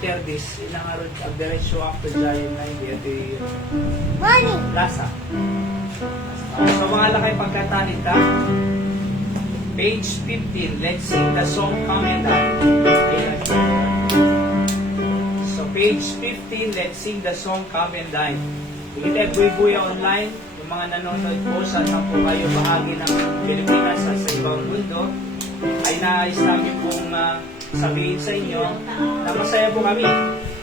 after this, inangarod pagdiretso after giant na hindi ito lasa. So mga lakay pagkatanit ka, page 15, let's sing the song Come and Dine. So page 15, let's sing the song Come and Dine. Ikita buhay-buya online, yung mga nanonood po, saan po kayo bahagi ng Pilipinas sa ibang mundo, ay nais namin pong sabihin sa inyo na masaya po kami.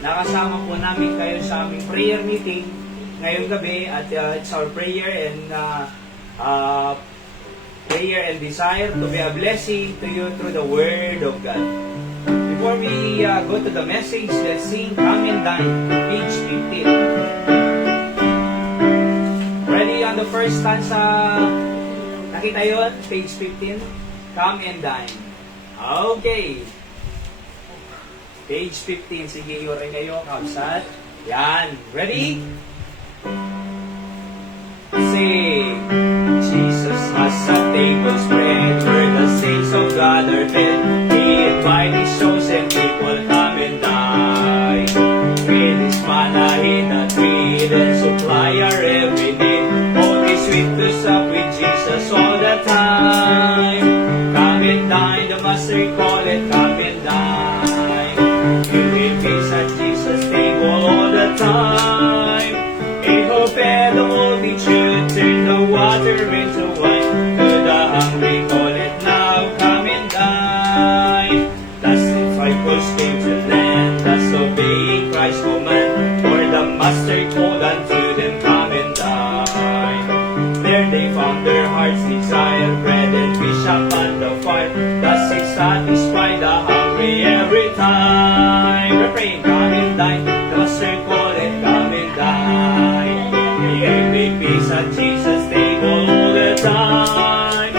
Nakasama po namin kayo sa aming prayer meeting ngayong gabi at it's our prayer and desire to be a blessing to you through the Word of God. Before we go to the message, let's sing Come and Dine, page 15. Ready on the first stanza? Nakita yun? Page 15. Come and Dine. Okay. Page 15. Sige, rin kayo. Kapsat. Yan. Ready? Sing. Jesus has a table spread where the saints of God are fed. He invites His chosen people, come and dine. With His manna in a tree, then supply our every need. Oh, it's sweet to sup with Jesus all the time. Come and dine, the Master call it, come and dine. You will feast at Jesus' table all the time. He who fed the multitude, turn the water into wine. To the hungry call it now, come and dine. Thus disciples came to land, thus obeying Christ's command. For the Master called unto them, come and dine. There they found their hearts' desire, bread and fish upon the fire. Thus it satisfied the hungry every time. Refrain, come and dine. The Master called it, come and dine. He gave me peace at Jesus' table all the time.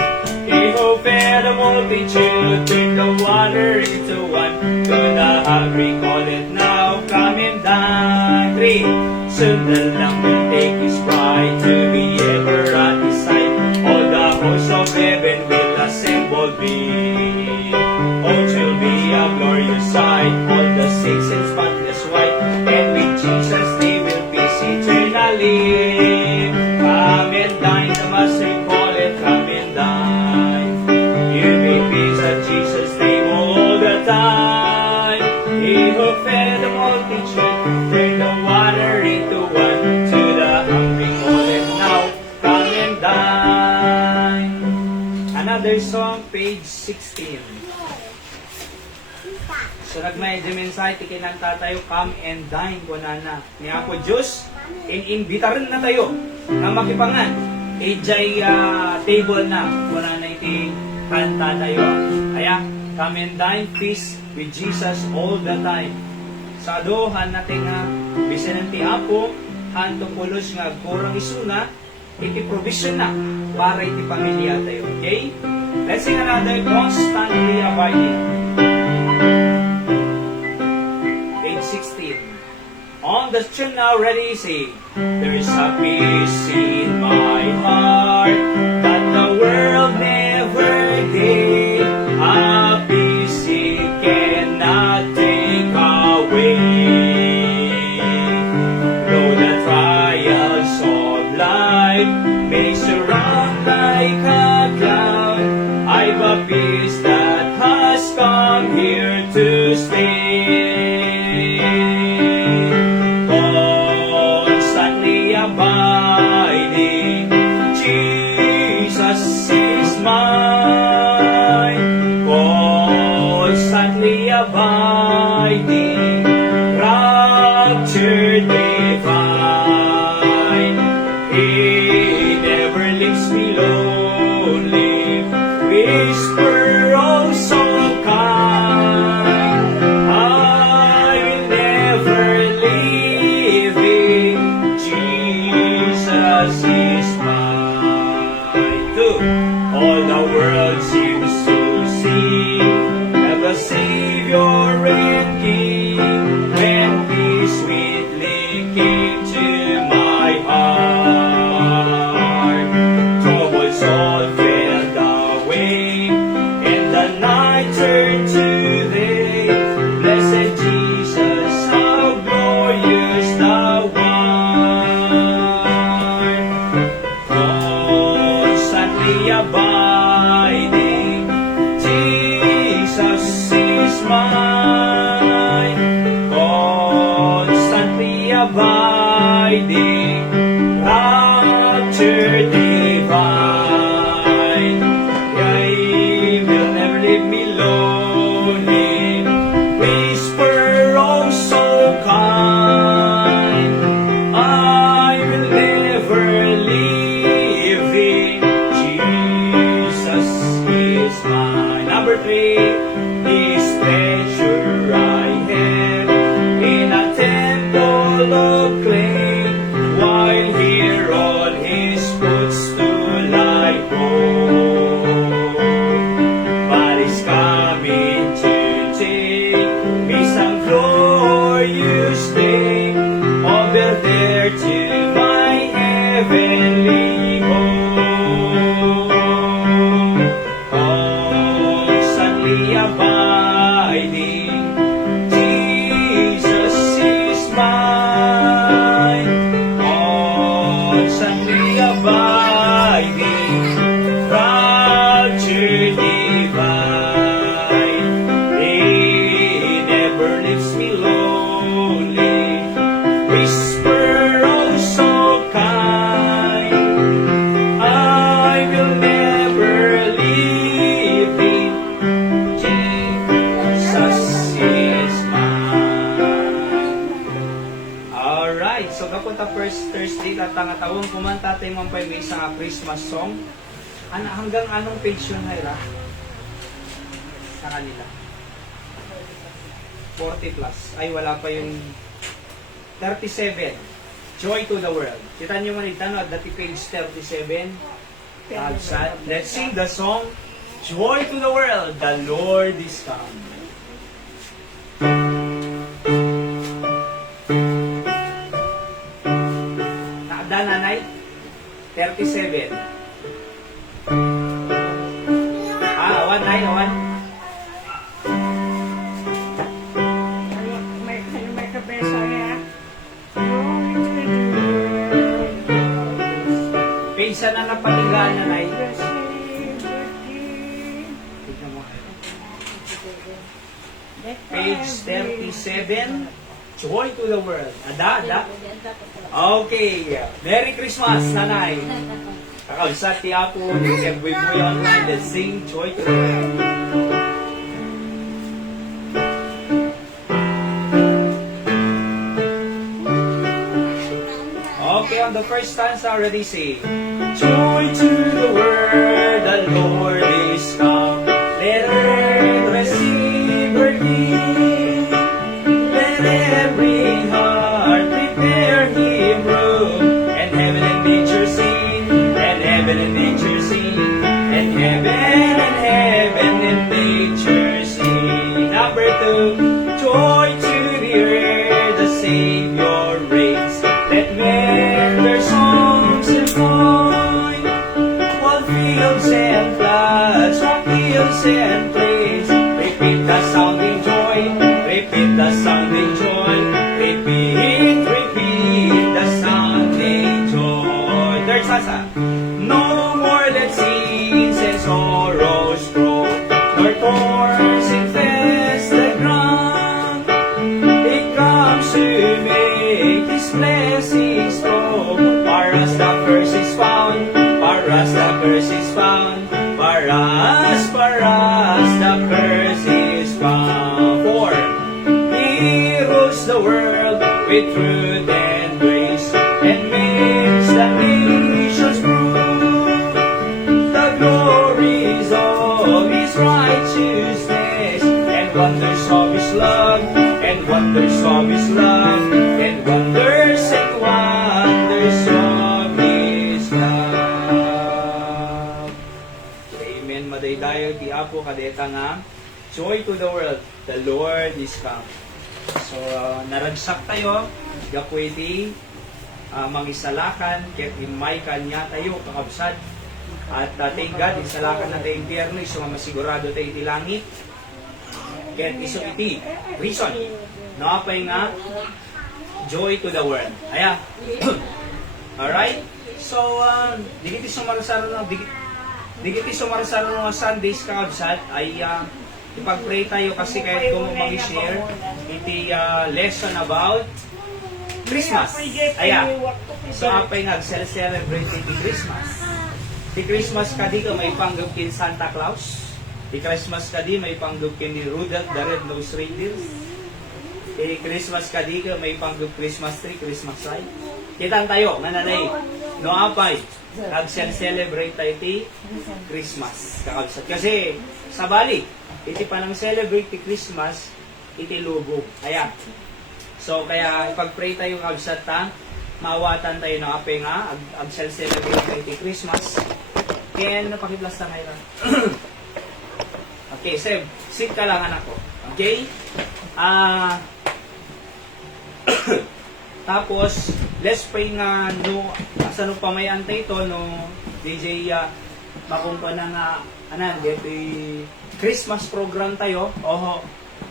He who fed the multitude, turned the water into wine. To the hungry call it now, come and dine. 3. Soon the Lamb will take His bride to be ever at His side. All the hosts of heaven will assemble be. Oh, 'twill be a glorious sight. All the saints in spotless white, and with Jesus they will peace eternally. Come and dine, the Master call it, come and dine. You may peace at Jesus' table all the time. He who fed the multitude, turned the water into wine. To the hungry call it now, come and dine. Another song, page 16. So nagmedyo mensahe, tikinanta tayo, come and dine ko na. Niya po Diyos, in-invitaran na tayo na makipangan. Ejay table na, kuna na iti kanta tayo. Kaya, come and dine, feast with Jesus all the time. Sa adohan natin nga, bisan ng tiapo, hantong pulos nga kurang isuna, iti provision na para iti pamilya tayo. Okay? Let's sing another constantly abiding. Page 16. On the tune now, ready, sing. There is a peace in my heart that the world never gave. A peace it cannot take away. Though the trials of life may surround like a cloud, I've a peace that has come here to stay. Constantly abiding, Jesus is mine. Constantly abiding, rapture divine. He never leaves me lonely. Whisper, oh so kind, I will never leave Him. Jesus is mine. 2. All the world seems to see have a Savior and King, when He sweetly abiding, rapture divine. Yea, will never leave me lonely, whisper oh so kind, I will never leave thee, Jesus is mine. Number 3, His treasure I have in a temple of clay, while here on His footstool I go. But He's coming to take me some glorious day over there to my heavenly home. Constantly abiding, Jesus is mine. Constantly abiding, rapture divine. He never leaves me lonely, whisper oh so kind, I will never leave thee, Jesus is mine. Alright, so kapunta first Thursday, tatang-tawong kumanta tayo mga may isang Christmas song. Hanggang anong page yun, Hyra? Sa kanila? 40 plus. Ay, wala pa yung 37. Joy to the world. Kita nyo man ito, no? Dati page 37. Let's sing the song, Joy to the world, the Lord is come. Nakada, nanay? 37. Awan, nay, awan. May kabesa niya. Page na napatigaan, nanay. Tignan mo. Page 37, Joy to the world. Ada. Okay. Merry Christmas, nanay. Kakausap ti Apo, every boy online, let's sing Joy to the world. Okay, on the first stanza, already say, Joy to the world, the Lord is come. Let earth receive her King. Let every heart prepare Him room. And heaven and nature sing, and heaven and nature sing, and heaven and nature sing. Number 2, joy to the earth, the Savior reigns. Let men their songs employ, while fields and floods, while fields and plains, repeat the sounding joy, repeat the sounding joy, repeat the sounding joy. Third stanza. No more let sins and sorrows grow, nor thorns infest the ground. He comes to make His blessings flow. For us the verse is found, for us the verse is found, for us the verse is found. For He rules the world with truth and grace, and makes the nations prove the glories of His righteousness, and wonders of His love, and wonders of His love, and wonders and wonders of His love. Amen. Madaydayo ti Apo kadeta nga, joy to the world, the Lord is come. So, naragsak tayo, gapwede, mangisalakan, ket imay kanya tayo, kakabsat. At thank God, isalakan na tayo impyerno, iso nga masigurado tayo iti langit. Ket iso iti, reason, nakapay nga, joy to the world. Aya. Alright? So, digiti sumarasaro ng Sundays kakabsat, ay ipag-pray tayo kasi kahit kung mag-share iti lesson about Christmas. Aya. So apay nga celebrate ti Christmas. Ti Christmas kadi ka may panggupin Santa Claus. Ti Christmas kadi may panggupin ni Rudolph the Red-Nosed Reindeer. Ti Christmas kadi ka may panggup Christmas tree, Christmas light. Kitang tayo nga nanay. No apay nag-celebrate tayo ti Christmas. Kakabsat. Kasi sa Bali, iti pa nang celebrate ti Christmas, iti lugo. Ayan. So, kaya pag-pray tayo kabsat ta, maawatan tayo na ape nga, ag-celebrate tayo ti Christmas. Kaya napakiplas na ngayon. Okay, Seb, sit ka lang anak ko. Okay? Tapos, let's pray nga no, asa no pamayantay ito, no, DJ, makumpa na nga, dito Christmas program tayo, oho,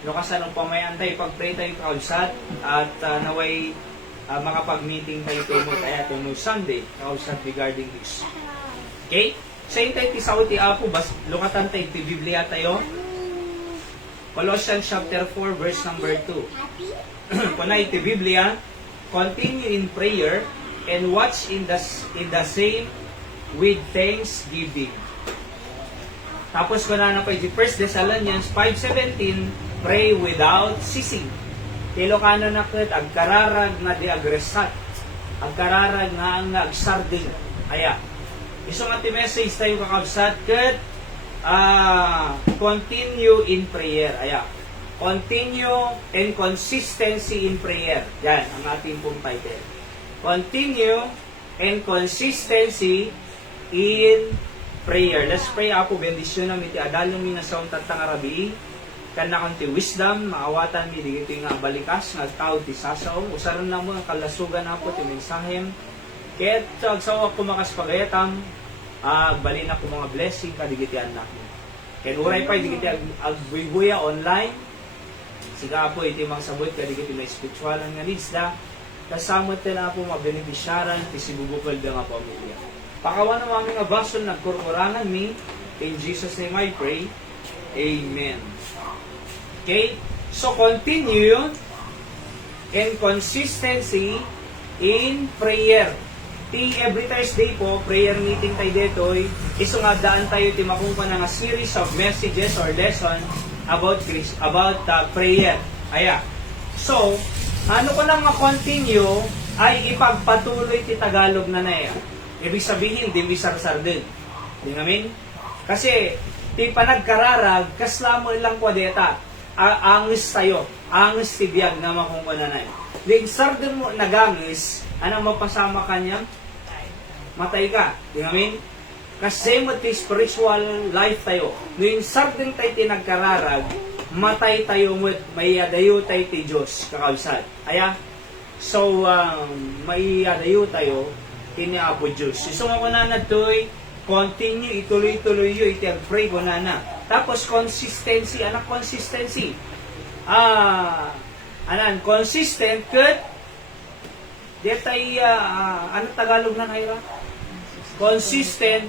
no, kasi no pamayantay, pag-pray tayo kausat, at naway, makapag-meeting tayo tumot, kaya ito no Sunday, kausat regarding this. Okay? Sa intay ti sao ti Apo, lukatan tayo ti Biblia tayo, Colossians chapter 4, verse number 2. Kunay ti Biblia, continue in prayer and watch in the same with thanksgiving. Tapos ko na pa yung 1 Thessalonians 5:17, pray without ceasing. Ilocano na ket agkararag nga di agresat. Agkararag nga ang agsarding. Aya. Iso nga ti message tayo kakabsat ket continue in prayer. Aya. Continue and consistency in prayer. Yan, ang ating pong title. Continue and consistency in prayer. Let's pray. Apo, bendisyon namin ti adalong mi nga sa tatang arabi. Kana ti wisdom, maawatan mi digito nga balikas, nga tao ti sasaw. Usaron na mo ang kalasugan na po ti mensahem. Ket agsawa ko makas pagayatam, agbalin ako mga blessing kadigiti anak mo. Ken uray pa digiti agbubuya online. Siga po iti mga sabot kadigiti may spiritualan nga needs da. Kasamot na po mabenepisyaran ti sibubukol da nga pamilya. Pakawan ng aming abason nagkurkurangan mi. In Jesus' name I pray. Amen. Okay? So continue in consistency in prayer. Ti every Thursday po, prayer meeting tayo detoy. Iso nga daan tayo ti makumpa nga series of messages or lesson about prayer. Aya. So, ano ko nang ma-continue ay ipagpatuloy ti Tagalog na naya. Ibig sabihin, di bisar-sar din. Di namin? Kasi, ti panagkararag, kaslamo lang kwa deta. Angis tayo. Angis ti biyag na makumpananay. Di sar din mo nagangis, anong mapasama kanya? Matay ka. Di namin? Kasi mo ti spiritual life tayo. Ngayon sar din tayo ti nagkararag, matay tayo mo, may adayo tayo ti Diyos, kakabsat. Aya? So, may adayo tayo, tiniapo Diyos. So, nga ko na to'y, continue, ituloy-tuloy yun, iti-pray ko na. Tapos, consistency. Anak, consistency. Consistent, good. Di tayo, ano Tagalog na kayo? Consistent.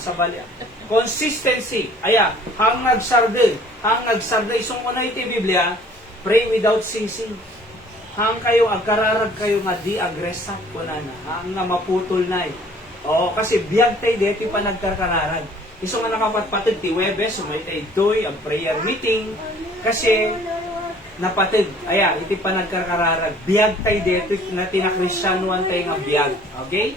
Sa bali. Consistency. Aya, hangag sarde. Hangag sarde. Isong una iti Biblia, pray without ceasing. Hang kayo, agkararag kayo nga di agresat ko na. Hang nga maputol na. Oo, kasi biyag tayo dito pa nagkararag. Isong nga nakapatpatid ti Webes, sumay tayo doy, ang prayer meeting. Kasi, napatid. Aya, iti pa nagkararag. Biyag tayo dito na tinakrisyanuan tayo nga biyag. Okay?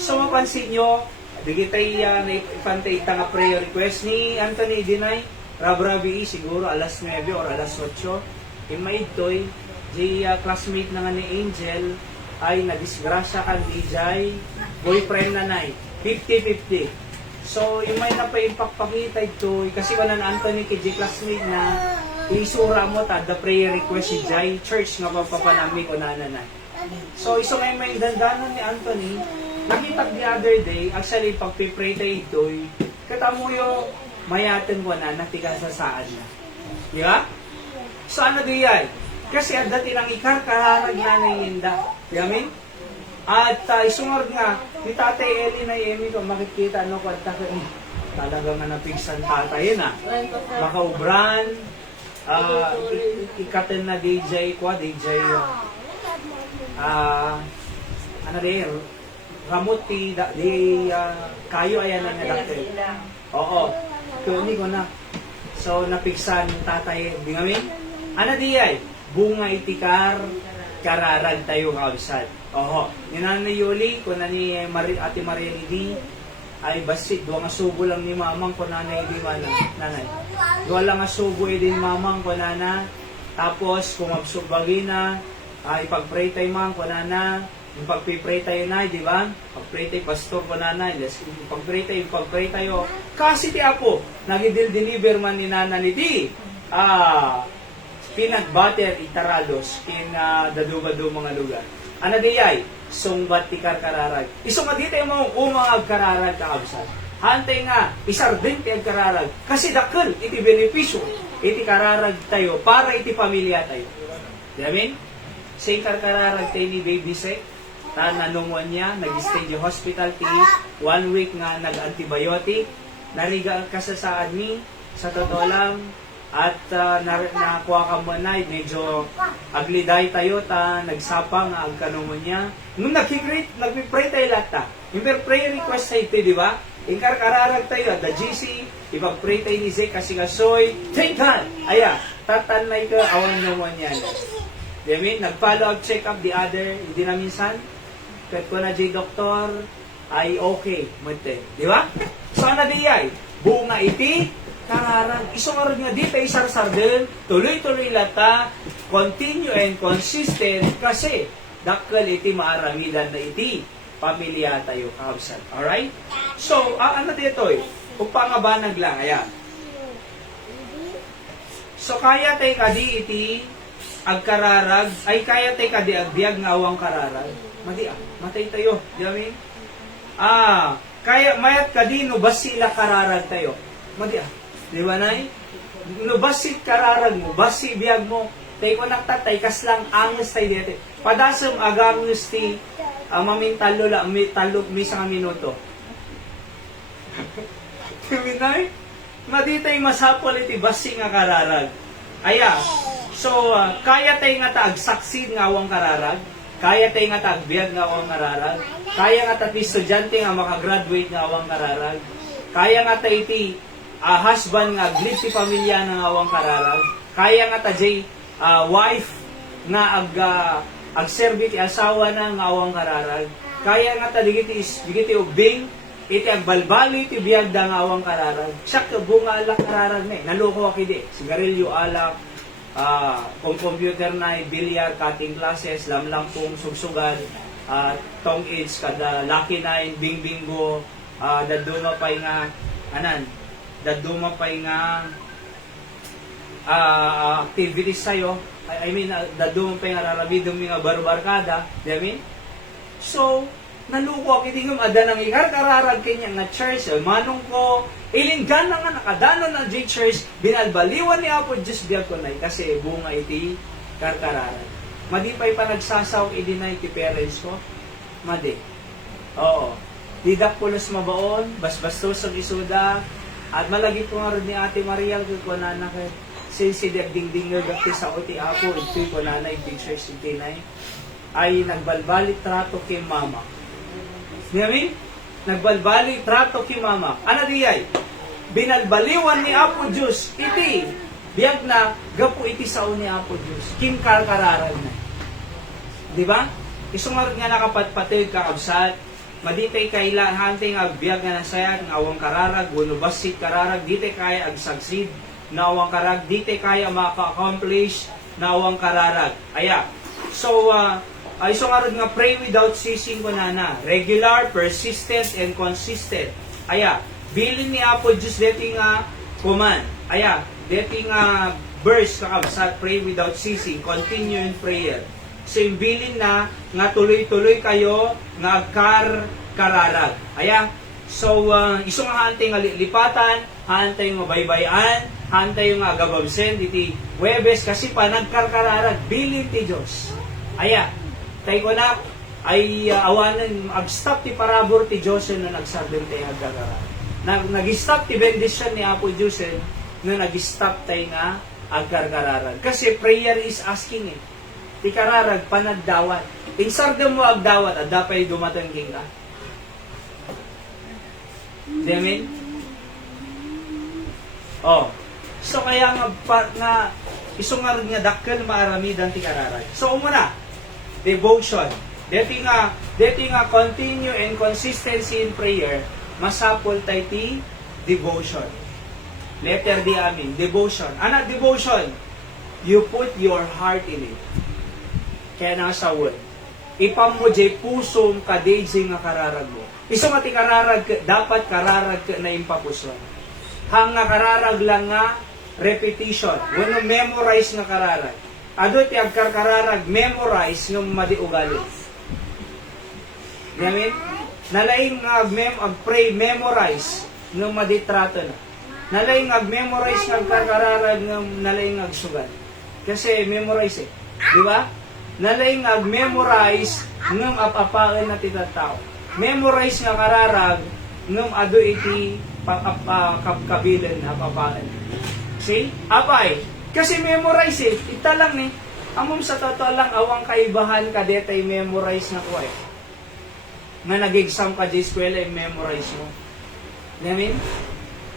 So, mapansin nyo, digitay naipantay ita nga prayer request ni Anthony Dinay, Rabrabi, siguro alas 9 or alas 8. Imaitoy, di classmate na nga ni Angel, ay nadisgrasya kan DJ, boyfriend na nay, 50-50. So, imay na pa ipakpakita ito, kasi wala na Anthony kay classmate na, isura mo ta, the prayer request si Jai Church nga papapanami ko na nanay. So, iso ngayon may dandanan ni Anthony, nakita the other day, actually, pag-pray tayo ito'y, katamo yung mayatin ko na, natigas sa saan na. Di ba? So, ano diyan? Kasi at dati nang ikarkararag na naiinda. Di amin? At isungod nga, ni Tatay Eli na Emi ko, makikita ano ko, talagang nga napigsan tatay na. Makaubran, Ikaten na DJ ko, DJ, ano rin, ramot di kayo ayan na nadakil. Oo, kuni ko na. So, napiksan tatay, di ngamin? Ano di ay? Bunga itikar, kararag tayo kausad. Oo, ni Nanay Yuli, kung na ni Ate Maria Lidi, ay basit, duwa nga subo lang ni mamang ko nanay di nanay. Duwa lang nga subo din mamang ko nana. Tapos, kung absubbagi na, ipag-pray tayo mang ko nana. Yung pag-pray tayo na, di ba? Pag-pray tayo, pastor ko nanay. Pag-pray tayo. Kasi ti Apo, nagidil-deliver man ni Nana ni Di. Peanut butter itarados kin dadugado mga lugar. Ano di ay? Sungbat ti karkararag. Isong di tayo mga umang kararag kaabsat. Hantay nga, isardin ti kararag. Kasi dakil, iti benepisyo. Iti kararag tayo para iti pamilya tayo. Di amin? Say karkararag tayo ni Baby Sek. Nanunguan niya, nag-stay di hospital ti 1 week nga nag-antibiotic. Nariga kasasaan ni, sa totoo lang, at nakuha ka mo na, medyo agliday tayo, nagsapa nga ang kanunguan niya. Nung nag-pray tayo lahat ta, yung prayer request tayo, di ba? Kararag tayo at the GC, ipag-pray tayo ni Zek kasi kasoy, thank God! Aya, tatanay ka, awan naman yan. Di amin, nag-follow up, check up the other, hindi na minsan, kahit ko na doktor, ay okay, mute. Di ba? So, ano di ay? Bunga iti, kararag. Isong nga di tayo sarsarden, tuloy-tuloy lata, continue and consistent, kasi dakkel iti maaramidan na iti, pamilya tayo, kaabsan. Alright? So, ano dito eh? Upangabanag lang, ayan. So, kaya tayo kadi iti, agkararag, ay kaya tayo kadi agbiag nga awang kararag. Madi matay tayo. Di amin? Kaya mayat ka di, no basi ila kararag tayo. Madi Di ba nay? No basi kararag mo, basi biyag mo. Tayo ko naktatay, kas lang angus tayo dito. Padasam agangus ti, mamintalo lang, talo, misang minuto. Di nay? Madi tayo masapol iti basi nga kararag. Aya, so, kaya tayo nga taag-succeed nga awang kararag. Kaya tayo nga tagbiyag nga awang kararag. Kaya nga tayo estudyante nga makagraduate nga awang kararag. Kaya nga tayo iti husband nga glid ti pamilya nga awang kararag. Kaya nga tayo wife nga agserbi ti asawa na nga awang kararag. Kaya nga tayo digiti ubing iti agbalbali ti biyag da nga awang kararag. Siya bunga alak kararag na naloko akidi. Sigarilyo alak, kung computer na, bilyar, cutting classes, lamlang pong sugsugan, tong age, kada lucky nine, bing-bingo, daduma pa'y nga, daduma pa'y nga, activities sa'yo, daduma pa'y nga rarabidong mga barbarkada, di amin? So, naluko ako, hindi nga ada nang kararag kanya nga church, manong ko, ilinggan na nga nakadano ng church, binalbaliwan ni Apo Diyos biyak ko na, kasi bunga iti karkararag. Madi pa'y pa nagsasaw, idinay ti parents ko? Madi. Oo. Didak pulos mabaon, basbastos ang isuda, at malagi ko nga rin ni Ate Maria, ko na nakit, si dingding nga gati sa uti Apo, ito ko na iti church itinay, ay nagbalbali trato kay mama. Ngayon, nagbalbali trato kay mama. Ano diyay? Binalbaliwan ni Apo Diyos. Iti, biyag na, gapo iti sao ni Apo Diyos. Kim karkararag na. Diba? Isungar nga nakapatpatid kakabsat. Maditay kailangan nga biyag nga nasayag, ng awang kararag, bunubasit kararag, ditay kaya agsagsid, na awang kararag, ditay kaya maka-accomplish, na awang kararag. Aya. So, isungar nga pray without ceasing ko na. Regular, persistent, and consistent. Aya. Bilin ni Apo Diyos deti nga command. Aya, deti nga verse kakabsat, pray without ceasing, continue in prayer. So, yung bilin na nga tuloy-tuloy kayo nga kararag. Aya, so, iso nga hantay nga lipatan, hantay nga baybayan, hantay nga agababsen, iti Webes, kasi pa nagkarkararag, bilin ti Diyos. Aya, tayo ko na, ay awanan, ag-stop ti parabor ti Diyos na nagsardin tayo agkararag. Nag-stop ti bendisyon ni Apo Diyos na nag-stop tayo nga agkarkararag. Kasi prayer is asking eh. Ti kararag panagdawat. Insarda mo agdawat at dapay dumatangging ka. Di amin? Oh. So kaya nga isungar nga dakkel maaramidan ti kararag. So umuna, devotion. Deti nga continue and consistency in prayer, masapol tay ti devotion. Letter D amin, devotion. Ana devotion? You put your heart in it. Kaya nasa word. Ipam mo jay pusong kadejay nga kararag mo. Iso nga ti kararag, dapat kararag na impapuson. Hang nga kararag lang nga repetition. Wano memorize nga kararag. Ado ti agkarkararag, memorize ng madiugali. Ngamin? Nalaing ag-pray, memorize ng maditrato na. Nalaing ag-memorize ng agkarkararag ng nalaing agsugal. Kasi memorize eh. Di ba? Nalaing ag-memorize ng apapaan na titatao. Memorize nga kararag ng ado iti kabilan apapaan. See? Apay. Kasi memorize eh. Ita lang eh. Amom sa totoo lang, awang kaibahan ka detay memorize na ko eh. Nga nag-exam ka di eskwela, memorize mo. Namin?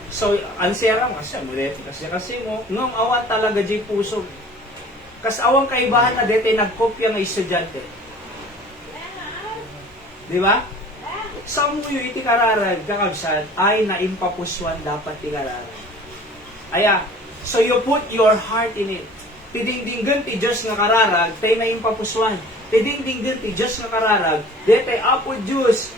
So, ansera mo, kasi mo, ngong awa talaga di puso. Kas awang kaibahan na detay nagkopya ng estudyante. Di ba? Sa muyo iti kararag, kakabsat, ay naimpapuswan dapat ti kararag. Aya, so you put your heart in it. Tidingdinggan ti Diyos nga kararag, tay naimpapuswan. Tidingdinggan ti Diyos nga kararag, detay apo Diyos,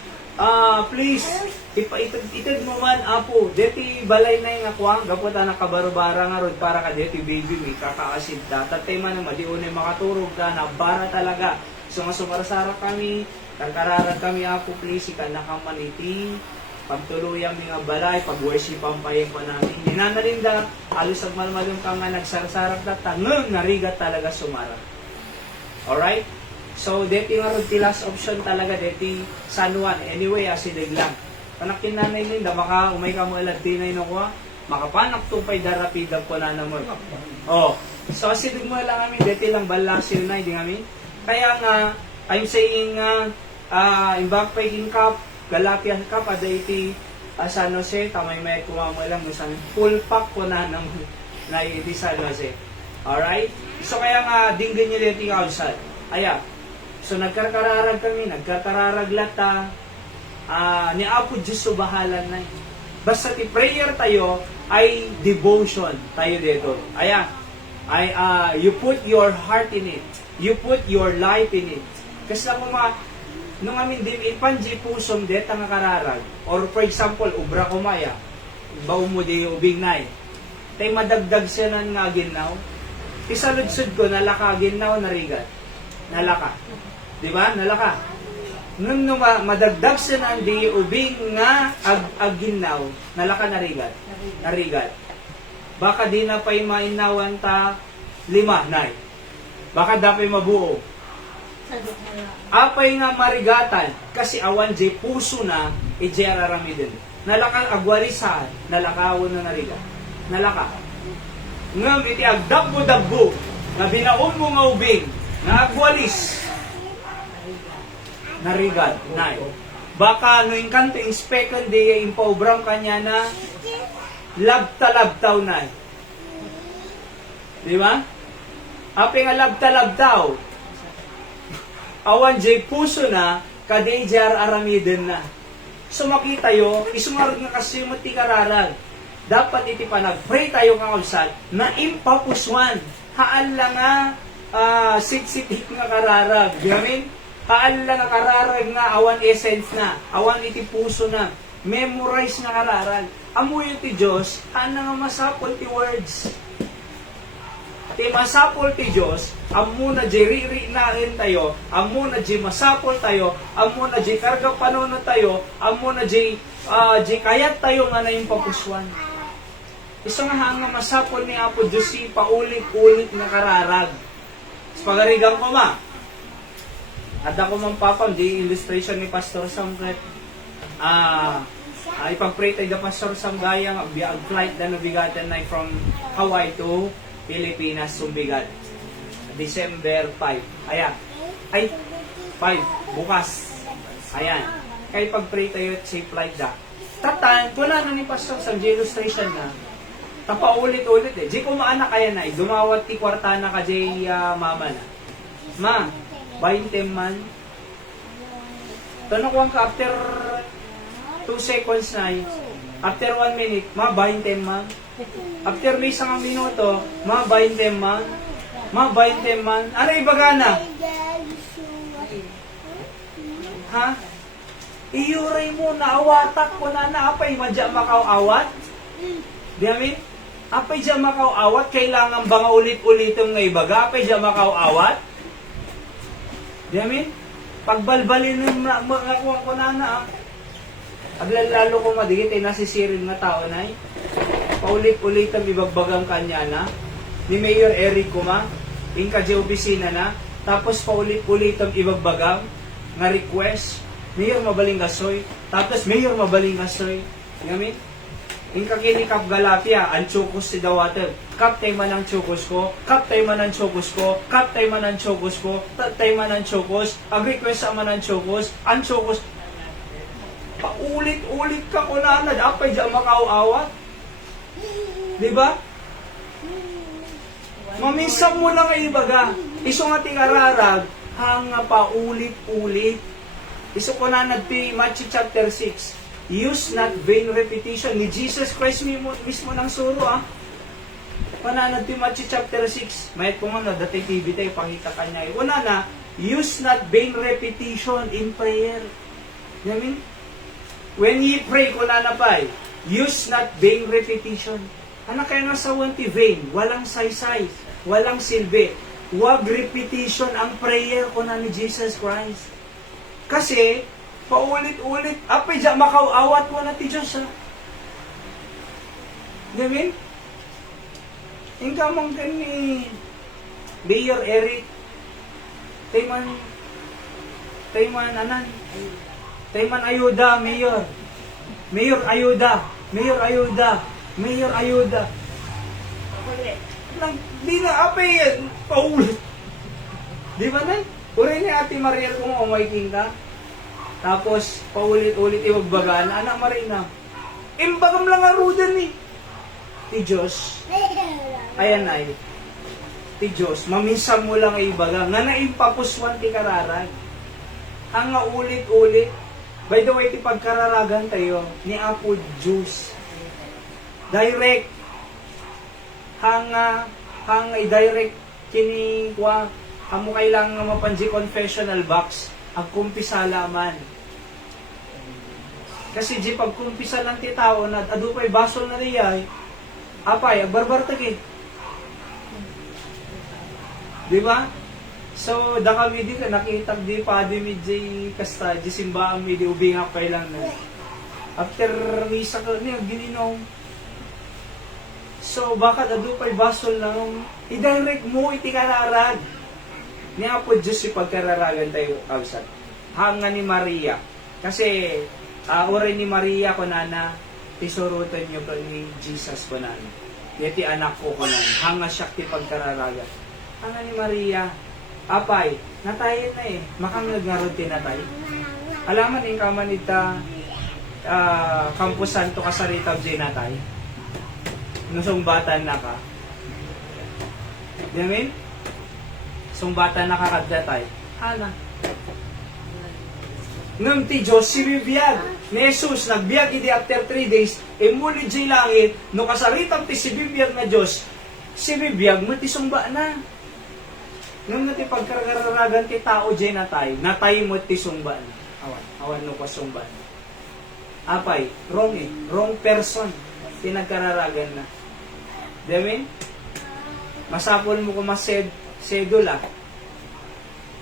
please, itid mo man apo, deti balay na yung akwang, gaputa na kabarubara nga rod para ka deti baby mi, kakaasid da, tatay man naman, di unay makaturog ka, nabara talaga. So nga sumarasara kami, kararag kami apo, please, ika nakamaniti, pagtuluyang mga balay, pag-worshipan pa yung pa namin. Ninanalinda, alos agmalmalong ka nga nagsarasarap na tangang narigat talaga sumarap. Alright? So, deti nga rin ti last option talaga, deti San Juan. Anyway, asidig lang. Panakin nanay linda, baka umay ka mo alad tinay no ko, makapanak tupay darapidang ko na naman. Oh, so asidig mo lang kami, deti lang balasil na, hindi kami. Kaya nga, I'm saying, in backpacking cup, Galatia Cup, ada iti San Jose, tamay may kumama lang, full pack ko na iti San Jose. Alright? So, kaya nga, dinggan nyo deti outside. Aya, so nagkarkararag kami, nagkarkararag lata, ni Apo Diyos subahalan na. Basta ti prayer tayo ay devotion tayo dito. Aya, you put your heart in it. You put your life in it. Kasi ako nung amin din ipanji pusom deta nga kararag, or for example, ubra kumaya, bawo mo di ubing nay, tay madagdag siya nan nga ginaw, isaludsud ko, nalaka ginaw, narigat. Nalaka. Diba? Nalaka. Nung madagdag siya nan di ubing nga aginaw, nalaka narigat. Narigat. Baka di na pa'y mainawan ta 5, nay. Baka dapay mabuo. Apay nga marigatan, kasi awan jay puso na, ijay araramidin. Nalaka agwalisan, nalakawon na narigat. Nalaka. Ngam iti agdabbo-dabbo, na binaon mo nga ubing, na agwalis, narigat, nay. Baka no inkanto in second day, impobram kanya na, labta-labtaw, nay. Di ba? Api nga labta-labtaw, awan jay puso na, kadayjar aramiden na. So makita yo, isumarod nga kasi yung kararag. Dapat iti pa nag-pray tayo nga kalsat, na impapuswan. Haan lang nga, siksitik nga kararag. Yamin? Haan lang nga kararag nga, awan essence na. Awan iti puso na. Memorize nga kararag. Amuyo ti Diyos, haan na nga masapol ti words. Ti masapol ti Diyos, amo na di riri nain tayo, amo na di masapol tayo, amo na di karga panunod tayo, amo na di kayat tayo nga na yung papuswan. Isa nga hanga masapol ni Apo Diyos si paulit-ulit na kararag. Sa pagarigang ko ma, at ako mang papam, di illustration ni Pastor Samket, ipag-pray tayo da Pastor Samgayang, biag flight na nabigatan na from Hawaii to Pilipinas, Sumbigat. December 5. Ayan. Ay, 5. Bukas. Ayan. Kaya pag-pray tayo at safe flight da. Tatan, wala na ni Pastor sa illustration na. Tapaulit-ulit eh. Di ko maanak kaya na. Dumawat ti kwarta na ka jay mama na. Ma, 20 man. Tanong ko ka after 2 seconds na after 1 minute, ma 20 man. After may isang minuto, ma 20 man. Ma 20 man. Ano ibaga na? Ha? Iyuray mo na awatak ko na apay madya makaw awat. Di amin? Apay dya makaw awat, kailangan ba nga ulit-ulitong nga ibaga? Apay dya makaw awat? Di amin? Pagbalbalin ng mga ko na aglalalo ko madigit ay nasisirin nga tao na paulit-ulit ang ibagbagang kanya na ni Mayor Eric Kuma in ka opisina na tapos paulit-ulit ang ibagbagang nga request Mayor mabaling gasoy tapos Mayor mabaling gasoy ngamin in ka kinikap galapia ang chukos si dawater kaptay man ang chukos ko kaptay man ang chukos ko kaptay man ang chukos ko tatay man ang chukos ang request man ang chukos paulit-ulit ka ko na apay dyan makauawat. Diba? Mamisang mo lang ay ibaga. Iso nga tingararag, hanga paulit-ulit. Iso ko na nagti Matthew chapter 6. Use not vain repetition. Ni Jesus Christ mismo ng suro Pananad ti Matthew chapter 6. Mayat ko nga dati TV tayo, pakita kanya. Wala na. Use not vain repetition in prayer. I mean, when ye pray, kung nanapay, use not vain repetition. Anak kaya nga sa wanti vain, walang saysay, walang silbi. Wag repetition ang prayer ko na ni Jesus Christ. Kasi, paulit-ulit, apay dyan makaw-awat ko na ti Diyos, ha? Gamin? Ingka mong ni Mayor Eric, Tayman anan, Tayman ayuda, Mayor. Mayor ayuda. Mayor ayuda. Mayor ayuda. Di na apay yan. Paulit. Di ba na? Uri ni Ate Mariel kung umayking ka. Tapos, paulit-ulit iwagbagaan. Anak Marina. Imbagam lang ang rudan ni. Ti Diyos. Ayan na Ti Diyos. Maminsam mo lang ibaga. Nga na impapuswan ti kararag. Ang nga ulit-ulit. By the way, ti pagkararagan tayo ni Apo Diyos. Direct. Hanga i-direct kini kwa amo kailangan nga mapanji confessional box ang kumpisala man. Kasi di pagkumpisa lang ti tao na adupay basol na riyay apay agbarbar tagi. Di ba? So, da kami di ka nakita di pa di medyo kasta di simbaang medyo ubingak kailang na. After misa ko niya gininom. So, baka adupay basol na i-direct mo iti kararag. Niya po Diyos si pagkararagan tayo kausap. Hanga ni Maria. Kasi, oray ni Maria ko nana, tisurutan nyo ko ni Jesus ko nana. Yati anak ko ko nana. Hanga siya ti pagkararagan. Hanga ni Maria. Apay, natayin na makangaggarod ti natay. Alaman yung kamanita Campo Santo kasaritab di natay. Sumbatan na ka. Diyamin? Sumbatan na ka kaddatay. Hala. Ngam ti Diyos, si bibiyag. Ni Jesus, nagbiag iti after 3 days, muli di langit, no kasaritam ti si bibiyag na Diyos, si bibiyag mo ti sumba na. Ngam na ti pagkararagan ti tao di natay mo ti sumba na. Awan no kwa sumba na. Apay, wrong person. Pinagkararagan na. Diyamin? Masapol mo kung sedula.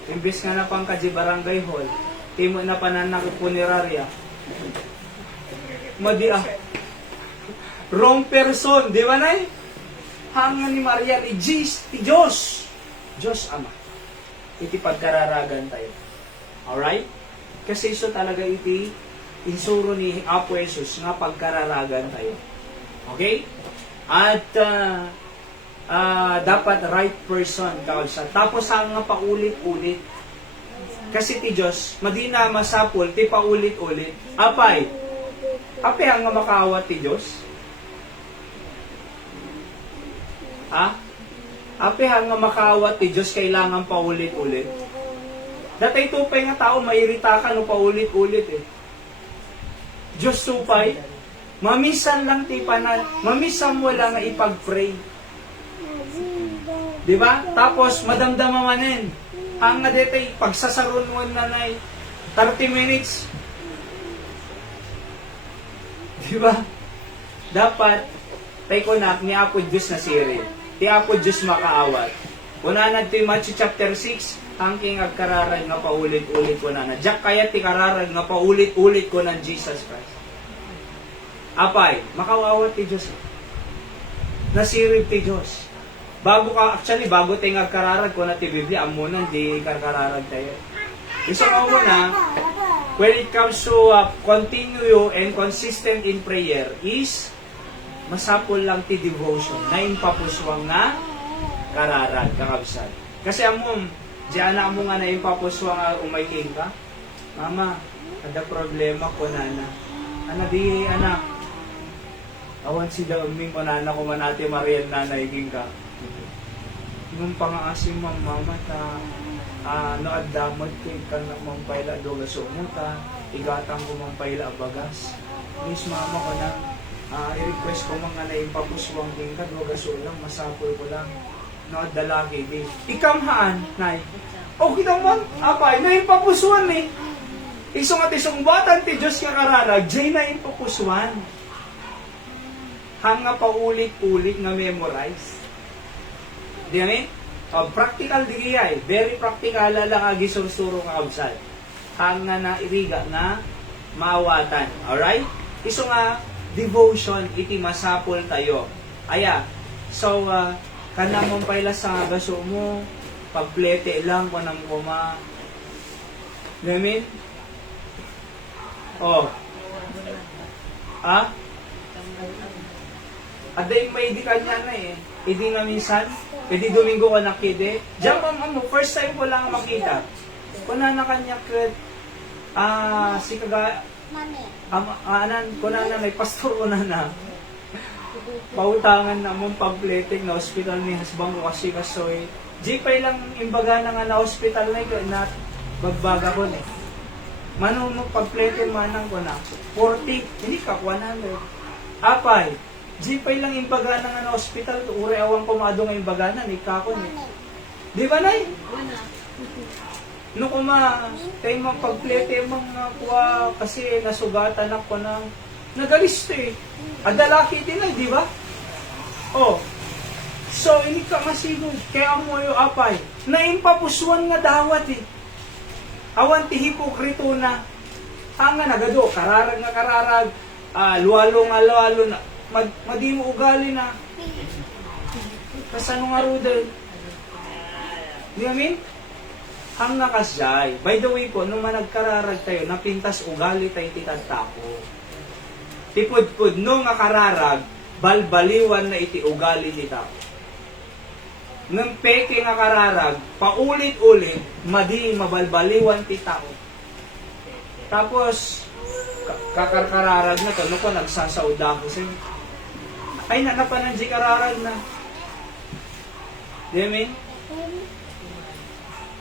Imbis nga na pang kaji barangay hall, timo na pananak punerarya. Wrong person, di ba na Hanga ni Maria ni Diyos. Diyos Ama. Iti pagkararagan tayo. Alright? Kasi iso talaga iti insuro ni Apo Jesus nga pagkararagan tayo. Okay? At dapat right person kausap. Tapos ang nga paulit-ulit. Kasi ti Diyos, madina masapol, ti paulit-ulit. Apay ang nga makaawat ti Diyos? Ape ang nga makaawat ti Diyos, kailangan paulit-ulit. Datay tupay nga tao, mairita ka no paulit-ulit eh. Diyos tupay, mamisan lang ti panan, mamisan mo lang nga ipag-pray. Diba? Tapos, madamdama manin. Ang nga detay, pagsasaron mo na 30 minutes. Diba? Dapat, tay ko na, ni Apo Diyos na siri. Ti Apo Diyos makaawat. Una na ito Matthew chapter 6, ang king agkararag nga paulit-ulit ko na. Diyak kaya ti kararag nga paulit-ulit ko ng Jesus Christ. Apay, makaawat ti Diyos. Nasirip ti Diyos. Bago tayo agkararag ko na ti Biblia, amunan di kararag tayo. Isa nga muna, when it comes to continue and consistent in prayer is masapol lang ti devotion na impapuswang na kararag, kakabsat. Kasi amom, di anak mo nga na impapuswang umaiking ka, Mama, ada problema ko na. Di anak, awan si Dauming ko na ko man ate Mariel na naiging ka. Nung pangaasim mama ta, naadamot kay ka na mampayla do gasomo ta, igatang ko mampayla bagas. Miss mama ko na, i-request ko mga na impapuswang din ka, do gasolang, masapol ko lang. Naadalagi di. Ikamhaan, nay. Okay naman, apay, na impapuswan eh. Isong at isong batan ti Diyos nga kararag, jay na impapuswan. Hanga paulit-ulit nga memorize. Di amin? Practical di ay. Very practical lang agi sursuro nga kabsal. Hanga na iriga nga maawatan. Alright? Iso nga devotion iti masapol tayo. Aya. So, kanamong payla sa gaso mo, pagplete lang ko nang kuma. Di amin? Aday may di kanya na eh. Hindi nga minsan, hindi Domingo ka nakide. Diyan first time ko lang makita. Kuna na kanya si kaga, kuna na may pastor ko na. Pautangan na mong pagpleting na hospital ni hasbang ko kasi kasoy. Jipay lang imbaga na nga na hospital na bagbaga ko eh. Mano mo pagpleting manang ko na. 40, hindi ka 100. Apay. Jipay lang imbaga na nga na hospital, ure awang kumado nga imbaga na, ni kakon eh. Di ba, Nay? No tayo pagplete mga kuha, kasi nasugatan ako ng nagalisto eh. Adalaki din ay, di ba? So, hindi ka masigod, kaya mo yung apay. Naimpapuswan nga dawat eh. Awan ti hipokrito na, nga nagado, kararag, luwalo na, madi mo ugali na. Kasano nga rudel? Di amin? Ang nakasyay. By the way po, nung managkararag tayo, napintas ugali tayo titagtako. Tipud-pud, nung nakararag, balbaliwan na iti ugali ti tao. Nung peke nga kararag, paulit-ulit, madi mabalbaliwan ti tao. Tapos, kakarkararag na to, no ko nagsasauda ko siya. Ay, nanapanan si kararag na. Di amin?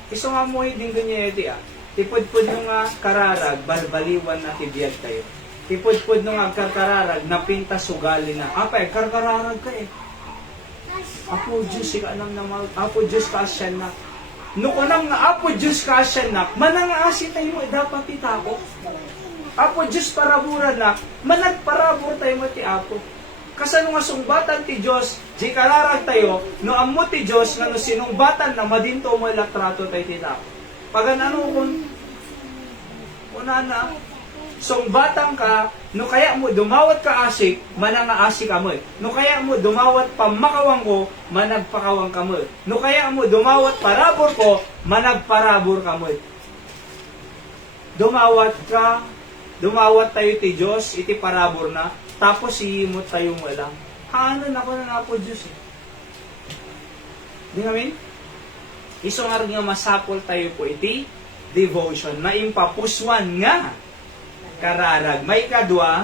Iso nga mo din ganyan iti Tipud-pud nung nga kararag, balbaliwan na tibiyag tayo. Tipud-pud nung nga karkararag, napinta sugali na. Apay, karkararag ka eh. Apo Diyos, ikanam na Apo Diyos ka asyan na. No ko nang nga Apo Diyos ka asyan na, manangaasi tayo mo, dapat itako. Apo Diyos paraburan na, managparabur tayo mo ti Apo. Kasano nga sungbatan ti Diyos, di kararag tayo, no ammo ti Diyos, nga no sinungbatan na madinto mo ilatrato tayo ti Apo. Pagan ano kung, una na, sungbatan ka, no kaya mo dumawat ka asik, manangaasik ka mo. No kaya mo dumawat pamakawang ko, managpakawang ka mo. No kaya mo dumawat parabor ko, managparabor ka mo. Dumawat tayo ti Diyos, iti parabor na, tapos ihimot tayong walang. Haanan ako na nga po Diyos eh. Di namin? Isungar nga masapol tayo po iti devotion. Maimpapuswan nga kararag. May kadwa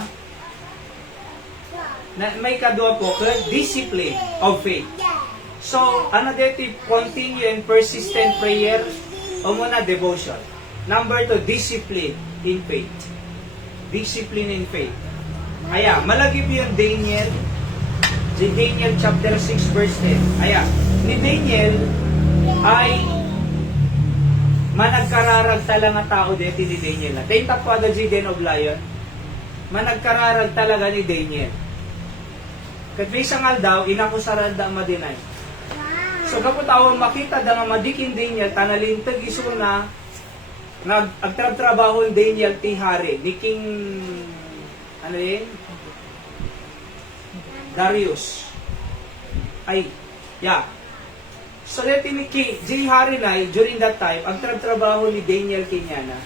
po discipline of faith. So, ano dito? Continue and persistent prayer o muna devotion. Number 2, discipline in faith. Discipline in faith. Aya, malagip yung Daniel. Si Daniel chapter 6 verse 10. Aya, ni Daniel ay managkararag talaga tao dito ni Daniel na. Tayo po ada si Den of Lion. Managkararag talaga ni Daniel. Kat may sangal daw, inakusaran da madinay. So kapag tawang makita da nga madikin Daniel, tanalintag iso na agtrab-trabaho Daniel ti hari ni King ano yun? Darius. Ay, yeah. So let ni J. Hari na during that time, ang trabaho ni Daniel Kinyana.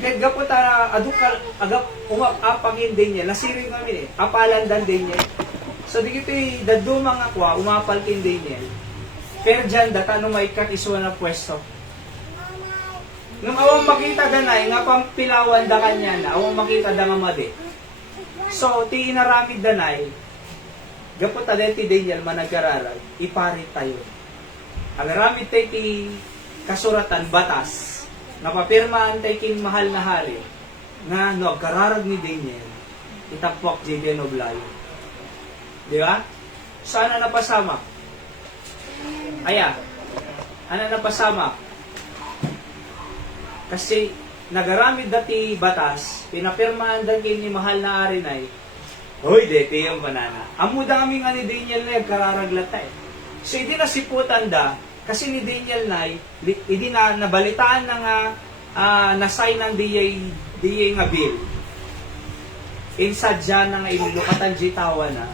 Naggapo ta adukal agap umapangin Daniel, nasiring kami apalan dan Daniel. So di kito daddo mga kwa umapal kin Daniel. Pero dyan data nung may kat iso na pwesto. Nung awang makita danay nga pampilawan da kanya na, awang makita da nga madi. So ti inaramid danay, gapo ta ti Daniel managkararag, iparit tayo. Ang ramid tayo ti kasuratan, batas, napapirmaan tayo king mahal na hari, nga no, kararag ni Daniel, itapwak di Den of Lion. Di ba? So, ano napasama? Aya, ano napasama? Kasi, nagaramid dati batas, pinapirmaan dati ni mahal na hari na hoy, deti yung banana. Amuda kami nga ni Daniel na kararaglat tayo. So, hindi na siputan da, kasi ni Daniel na, hindi na nabalitaan na nga, na-sign ng DA nga bill. Insadya na nga inilukatan jitawa na,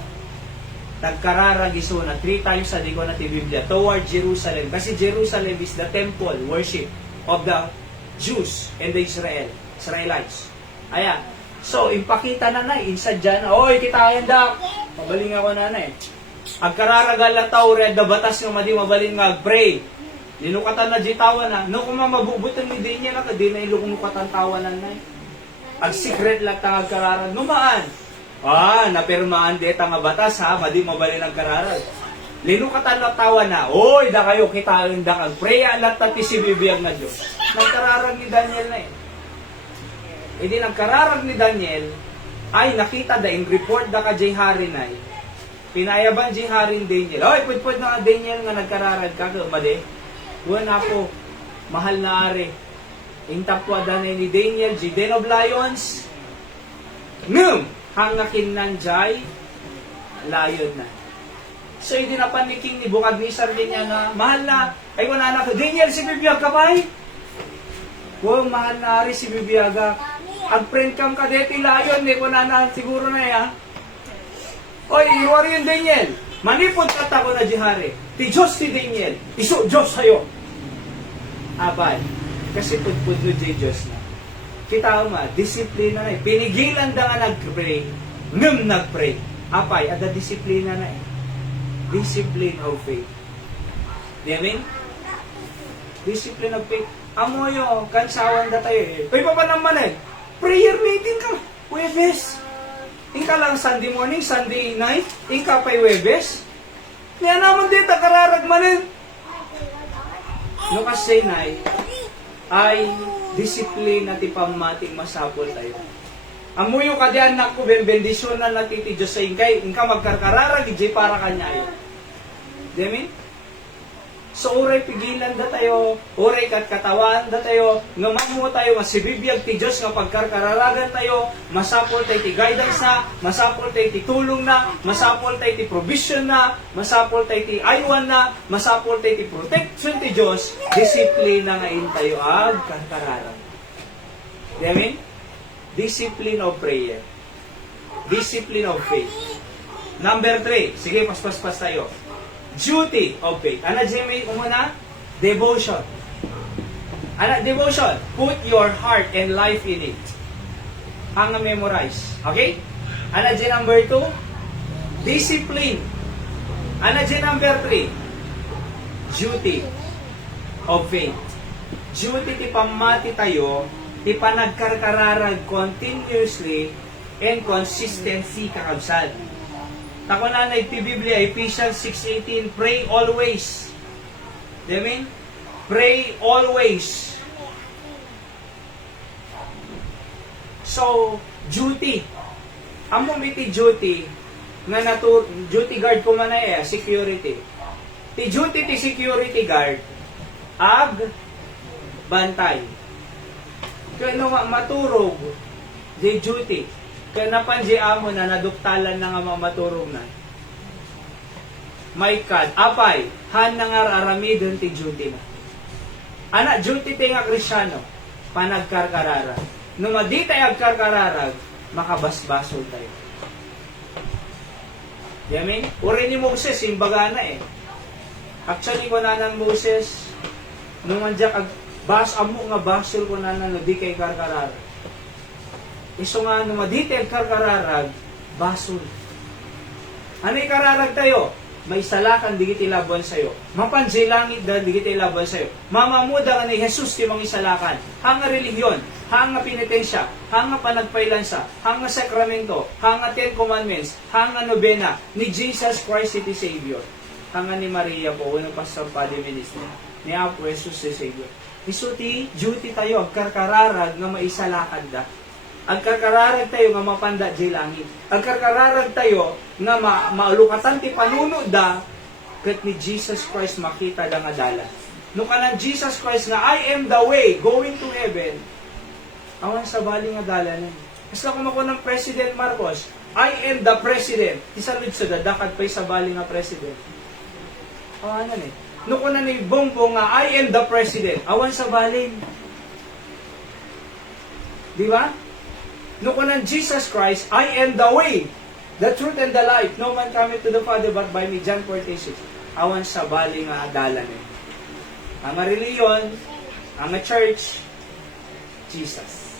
nagkararag iso na 3 times sa digo na ti Biblia, toward Jerusalem. Kasi Jerusalem is the temple worship of the Jews and the Israelites. Ayan. So, impakita na na, insadya na, oy, kitayan da, mabaling ako na na ang kararagal na tao red na batas ng madi mabalin nga pray. Linukatan na jitawan na. No kung mabubutan ni Daniel na di na ilukatan tawanan na. Ang secret lang tangag kararag. Numaan. Napirmaan deta nga batas ha. Madi mabalin ang kararag. Linukatan na tawa na. Oy, da kayo kitain da kag pray alat tati si bibiyag na Diyos. Nagkararag ni Daniel na Hindi nagkararag ni Daniel ay nakita da in report da ka J. Hari na pinayaban J. Haring Daniel. Oy, pud na Daniel nga nagkararag ka umade. Wala po, mahal na ari. Intapwa danay ni Daniel, J. Den of Lions. Hangakin nan Jai, lion na. So, hindi na paniking ni Bukadnisar din niya na, mahal na, ay wala na ko, Daniel, si Bibiyag ka ba mahal na ari si Bibiyaga. Ag-print kam ka deti lion, wala na, siguro na ya. Oy, iwari yung Daniel. Manipod kata ko na jihari. Ti Diyos ti Daniel. Iso Diyos sa'yo. Abay. Kasi pudpud no Diyos na. Kita mo disiplina na Pinigilan da nga nag-pray. Nag-pray. Apay, ada disiplina na Discipline of faith. Di amin? Discipline of faith. Amoyo, kansawan da tayo Pwede pa naman prayer meeting ka. Webes. Ingka lang Sunday morning, Sunday night, ingka pa'y Webes. Kaya naman dito, kararag manin. No kasi ay discipline at ipamating masapol tayo. Amuyo ka diyan na ko, bendisyon na natiti Diyos sa ingkay, ingka magkarkararag, ijay para kanyayo. Demin? So, uray pigilan da tayo, uray katawan da tayo, nga mamu tayo, masibibiyag ti Diyos, nga pagkarkararagan tayo, masapol tayo ti guidance na, masapol tayo ti tulong na, masapol tayo ti provision na, masapol tayo ti aywan na, masapol tayo ti protection ti Diyos, discipline na ngayon tayo ag karkararag. Amen? Discipline of prayer. Discipline of faith. Number 3, sige, pas tayo. Duty of faith. Ano Jimmy? Umuna? Devotion. Ano? Devotion. Put your heart and life in it. Ang memorize. Okay? Ano number 2? Discipline. Ano number 3? duty of faith. Duty ti pamati tayo, ti panagkarkararag continuously and consistency kakabsat. Tako na ti Biblia, Ephesians 6:18, pray always. Di mean? Pray always. So, duty. Amo miti duty, nga duty guard ko man security. Ti duty ti security guard, bantay. Kaya no maturog, di duty. Kaya napanji amo na naduktalan na nga maturog na. May kad, apay, han na nga aramidon ti duty na. Anak, duty ti nga Krisyano, panagkarkarara. No madi tayo agkarkararag, makabasbasol tayo. Yamin? Uri ni Moses, imbaga na eh. Actually, ko na ng Moses, nung andyak amo nga basol ko na no di kay karkararag. Iso nga nung madi tayo agkarkararag, basol. Ano ikararag tayo? May salakan digiti labuan sayo. Mapanjay langit dahil digiti labuan sayo. Mamamuda ka ni Jesus ti mga isalakan. Hanga religion, hanga penitensya, hanga panagpailansa, hanga sakramento, hanga 10 commandments, hanga nobena ni Jesus Christ iti Savior. Hanga ni Maria po, unang pastor Padre Ministro. Ni Apo Jesus si Savior. Iso ti duty tayo, agkarkararag nga maisalakan da. Agkarkararag tayo nga mapanda di langit. Agkarkararag tayo nga maalukatan ti panuno da ket ni Jesus Christ makita da nga dala. No kanan Jesus Christ nga I am the way going to heaven. Awan sa bali nga dala na. Basta kung ako ng President Marcos, I am the President. Isalud sa dadakad pa sa bali nga President. Awan yan eh. No kanan ni Bongbong nga I am the President. Awan sa bali. Di ba? No kanan Jesus Christ, I am the way, the truth and the life. No man cometh to the Father but by me. John 4:6. Awan sa bali nga adalan eh. Ang reliyon, ang church, Jesus.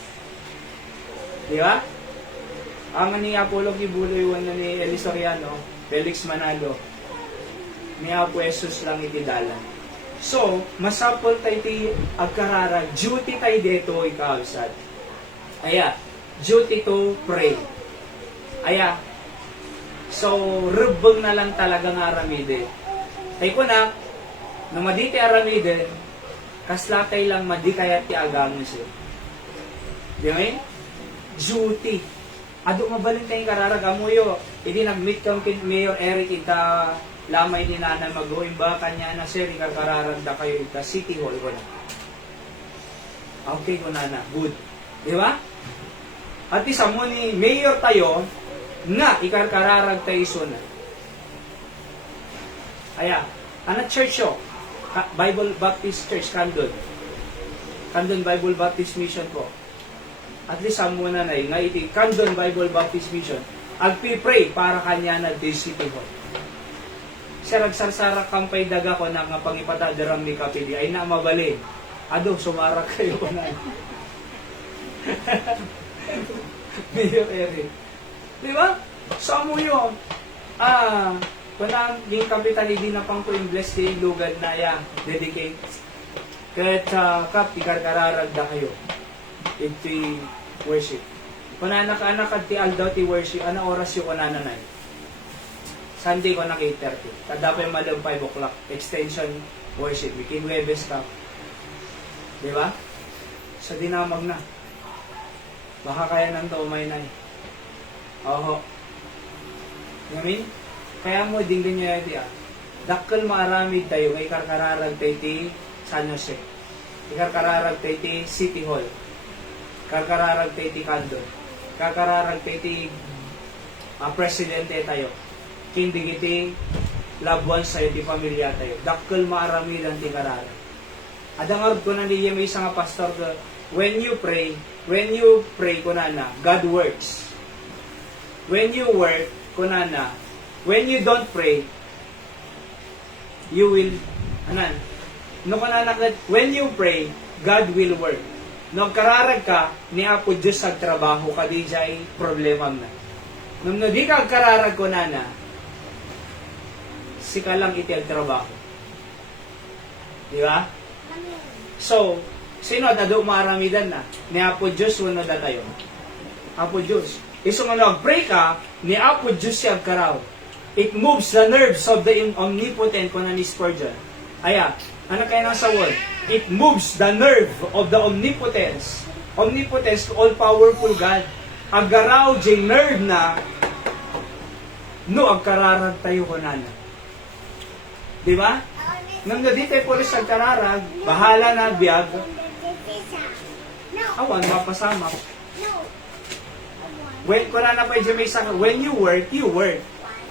Di ba? Ang ni Apollo Kibuloy, ni Elisoriano, Felix Manalo, ni Apo Jesus lang itidalan. So, masapol tayo iti agkararag, duty tayo dito ikausad. Aya, duty to pray. Aya, so, rubang na lang talaga nga aramide. Tay ko na, nung maditi aramide, kaslatay lang madi kaya ti agamon siya. Di ba yun? Duty. Ado mabalin tayong kararag amuyo. Hindi nag-meet kang Mayor Eric ita lamay ni Nana mag-uwing ba kanya na sir, kararag da kayo ita City Hall ko na. Okay ko na. Good. Di ba? At isa mo ni Mayor tayo, nga ikarkararag tayo iso na. Aya, church yo? Bible Baptist Church, Candon. Candon Bible Baptist Mission po. At least amo na nga iti Candon Bible Baptist Mission. Agpi-pray para kanya na di City Hall. Siya nagsarsara kampay daga ko na nga pangipatadaram ni Kapili ay na mabali. Ado, sumarak kayo ko na. Mayor Eric. Di ba? So, amo yun. Kunang yung kapital, hindi na pang ko invest yung lugad na dedicate. Kahit kap, ikarkararag na kayo. Ito worship. Kunang anak at ti aldaw ti worship, ano oras yung kunananay? Sunday ko na 8:30. Kadapay malang 5 o'clock. Extension worship. Wiking Webes ka. Di ba? So, dinamag na. Baka kaya nang umay na eh. Oho. Yamin? Kaya mo din ganyan yun Dakkel maaramid tayo kay karkararag tayo ti San Jose. Ikarkararag tayo ti City Hall. Karkararag tayo ti Candon. Karkararag tayo ti Presidente tayo. Kindig iti labuan sa'yo ti pamilya tayo. Dakkel maaramid ang ti kararag. Adangarod ko na niya may isang pastor ko, when you pray kunana, God works. When you work kunana, when you don't pray, you will no kunana when you pray, God will work. No kararag ka ni Apo Diyos sa trabaho ka di jay problema na. Nung di ka kararag kunana, sika lang iti ang trabaho. Di ba? So, sino dado maaramidan na? Ni Apo Diyos, wano da tayo? Apo Diyos. Iso nga nag-pray ka, ni Apo Diyos siya karaw. It moves the nerves of the omnipotent kung ni Spurgeon. Aya, ano kayo nang sa word? It moves the nerve of the omnipotence. Omnipotence, all-powerful God. Agaraw, jing nerve na, no, agkararag tayo ko na. Di ba? Nang dito ay pulis agkararag, bahala na biyag, awan, mapasamak. When, kung na pa may saka, when you work, you work.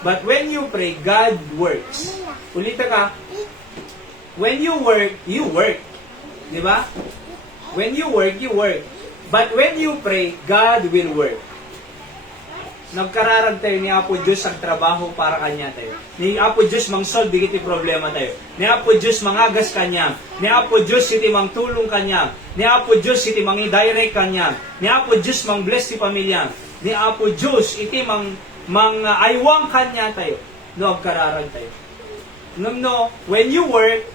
But when you pray, God works. Ulitin ka, when you work, you work. Di ba? When you work, you work. But when you pray, God will work. Nagkararag tayo ni Apo Diyos ang trabaho para kanya tayo. Ni Apo Diyos mang-solve digiti problema tayo. Ni Apo Diyos mangagas kanya. Ni Apo Diyos iti mang tulong kanya. Ni Apo Diyos iti mang i-direct kanya. Ni Apo Diyos mang bless ti pamilya. Ni Apo Diyos iti mang aywang kanya tayo. No, nagkararag tayo. No, when you work,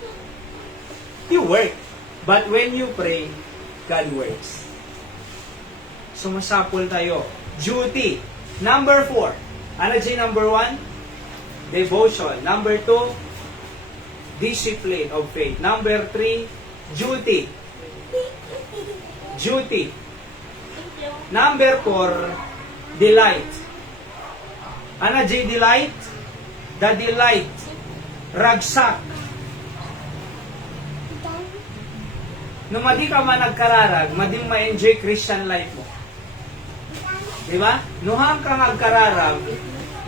you work. But when you pray, God works. Sumasapol tayo. Duty. Number 4. Ano dyan number 1? Devotion. Number 2, discipline of faith. Number 3, duty. Duty. Number 4, delight. Ano dyan delight? The delight. Ragsak. Nung madi ka man nagkararag, mading ma-enjoy Christian life mo. Diba? Nuhang ka nagkararag,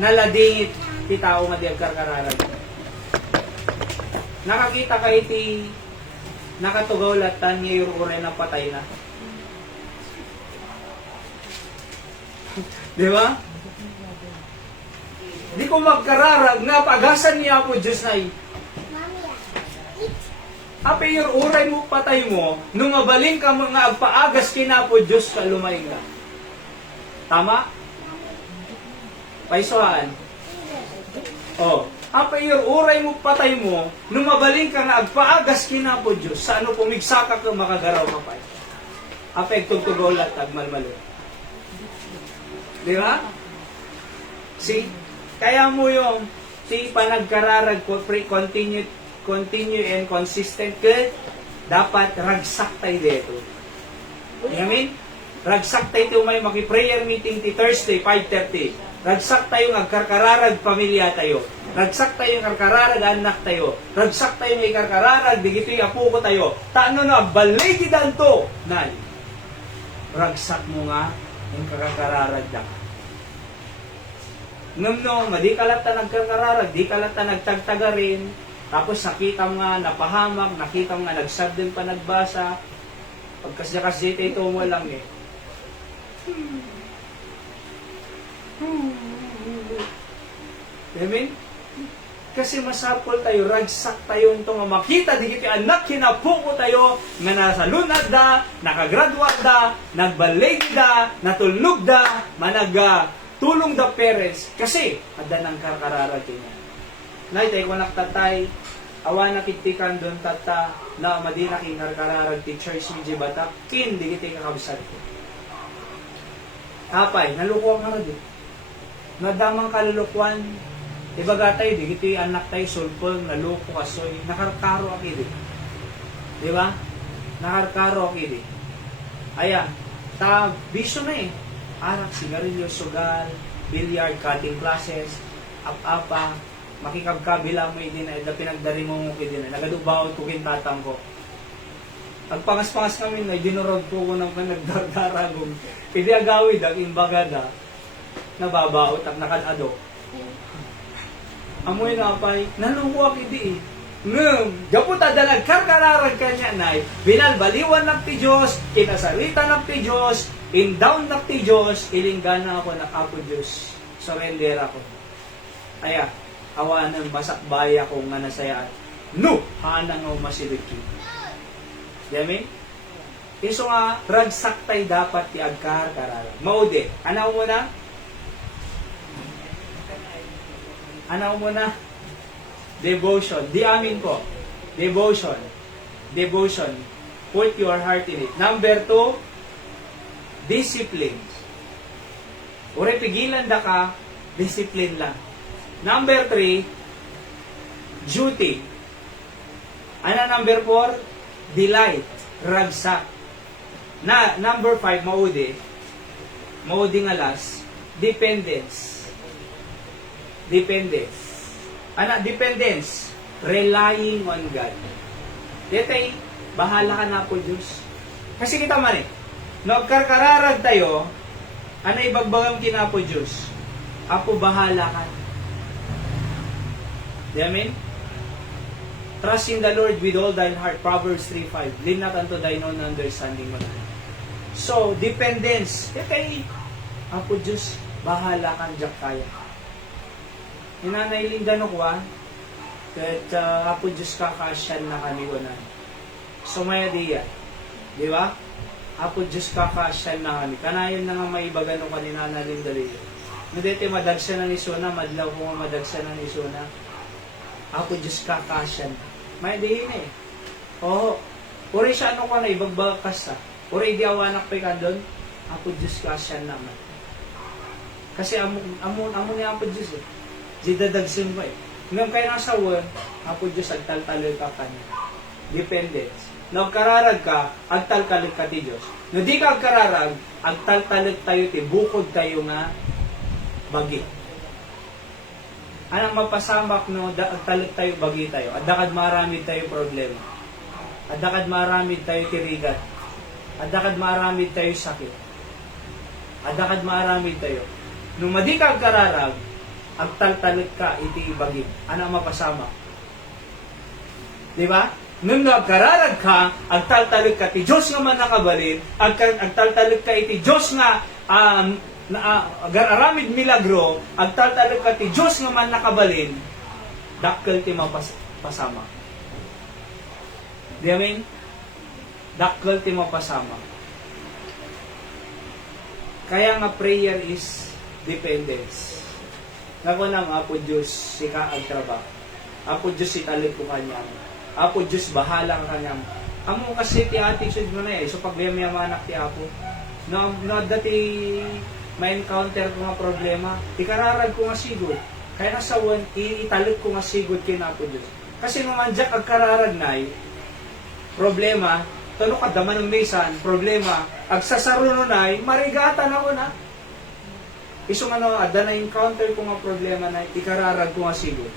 naladingit ti tao madi agkararag. Nakakita ka iti nakatugaw latan ngayon uray na patay na. Diba? Di ko magkararag na pagasan niya ako Diyos na ape yung uray mo patay mo, nung mabaling ka nga agpaagas kinapo Diyos ka lumaing ka. Tama? Paisuhan. Oh, apa yung uray mo patay mo, nung mabaling ka nga agpaagas kinapo Diyos, sa ano pumigsaka ka makagaraw ka pa. Apektog tugolat agmalmalo. Di ba? See? Kaya mo yung si panagkararag ko, continue and consistent ka, dapat ragsak tayo dito. Amen? Ragsak tayo may maki-prayer meeting ti Thursday, 5:30. Ragsak tayo ng karkararag pamilya tayo. Ragsak tayo ng karkararag anak tayo. Ragsak tayo ng karkararag, digito yung apo ko tayo. Taano na, baligidan to. Nay, ragsak mo nga yung karkararag na. Nung di kalata nagkarkararag, di kalata nagtagtaga rin. Tapos nakita mo nga, napahamak, nakita mo nga, nagsabdin pa nagbasa. Pagkasya-kasya ito mo lang eh. Amen? Kasi masapol tayo, ragsak tayo ito nga makita, di kiti anak kinapuko tayo, nga nasa lunad da, nakagraduate da, nagbalig da, natulog da, tulong da parents, kasi ada nang karkararag niya. Nay, tayo ko naktatay, awa nakitikan doon tata, na madina king karkararag ti church ni Jibatak, kin, di kiti kakabsat ko. Kapay, nalukuha ka rin. Nadamang kalulukwan, ibaga tayo, di kiti anak tayo, sulpol, naluko kasoy, nakarkaro akid. Di ba? Nakarkaro akid. Aya, bisyo na eh. Arak, sigarilyo, sugal, billiard, cutting classes, apa, makikabkabila mo din na pinagdari mo mo din na nagadubaot ko kintatang ko. Agpangas-pangas kami na dinurog ko ng nagdardaragong. Pwede agawid ang imbagada nababaot at nakadado. Amoy na apay, naluwak hindi eh. Gaputa dalag karkararag kanya na binalbaliwan ng ti Diyos, kinasarita ng ti Diyos, in-down ng ti Diyos, ilinggana ako ng Apo Diyos. Surrender ako. Aya, awanan masakbay ako nga nasayaan. No! Hanang ako masiliki. Yamin? Iso nga, ragsaktay dapat ti agkarkararag. Maude, anaw mo na? Anaw mo na? Devotion. Di amin po. Devotion. devotion. Put your heart in it. Number 2, discipline. Uri pigilan da ka, discipline lang. Number 3, duty. Ano number 4? Delight, ragsak. Na number 5, maudi nga last, dependence. Dependence, relying on God. Detay, bahala ka na po Diyos. Kasi kita man nagkarkararag tayo, ano ibagbagam kinapo Diyos? Apo bahala ka. Di amen? Trust in the Lord with all thine heart. Proverbs 3:5. Lean not unto thine own understanding. So, dependence. Kaya, Apo Diyos, bahala kang jak kaya. Hinanay linda no kwa, kahit Apo Diyos kakasyan na kami ko na. So, maya diya. Di ba? Apo Diyos kakasyan na kami. Kanayon na nga may iba gano'n kanina na linda liya. Nandito madagsa na ni Suna, madlaw ko nga madagsa na ni Suna. Apo Diyos kakasyan. May dihin Oo. Uri siya ano ka na, ibagbakas sa. Uri di awanak pa ka doon. Apo Diyos kasyan naman. Kasi amo ni Apo Diyos Di dadagsin pa Ngayon kayo nasa word, Apo Diyos agtaltaloy ka kanya. Dependence. Nagkararag ka, agtaltalig ka ti Diyos. No di ka agkararag, agtaltalig tayo ti bukod tayo nga bagi. Anang mapasamak no, agtalig tayo bagi tayo. Adakad maramid tayo problema. Adakad maramid tayo tirigat. Adakad maramid tayo sakit. Adakad maramid tayo. Nung madi ka agkararag, agtaltalig ka iti bagi. Anang mapasamak. Di ba? Nung nagkararag ka, agtaltalig ka ti Diyos nga man nakabalin, agtaltalig ka iti Diyos nga aramid milagro, agtaltalig ka ti Diyos nga man nakabalin, dakkel ti mapasama. Di amin? Dakkel ti mapasama. Kaya nga prayer is dependence. Nga nang Apo Diyos, sika agtrabaho. Apo Diyos, italig ko kanya. Apo Diyos, bahala ka kanya. Amo kasi ti attitude mo na So pag may manak ti Apo, no dati may encounter ko nga problema, ikararag ko nga sigod. Kaya nasa italig ko nga sigod kay Apo Diyos. Kasi nung andyak agkararag na problema, tanong ka daman ng mesan, problema, agsasaruno na marigatan ako na. Isong ada na encounter ko nga problema na ikararag ko nga sigod.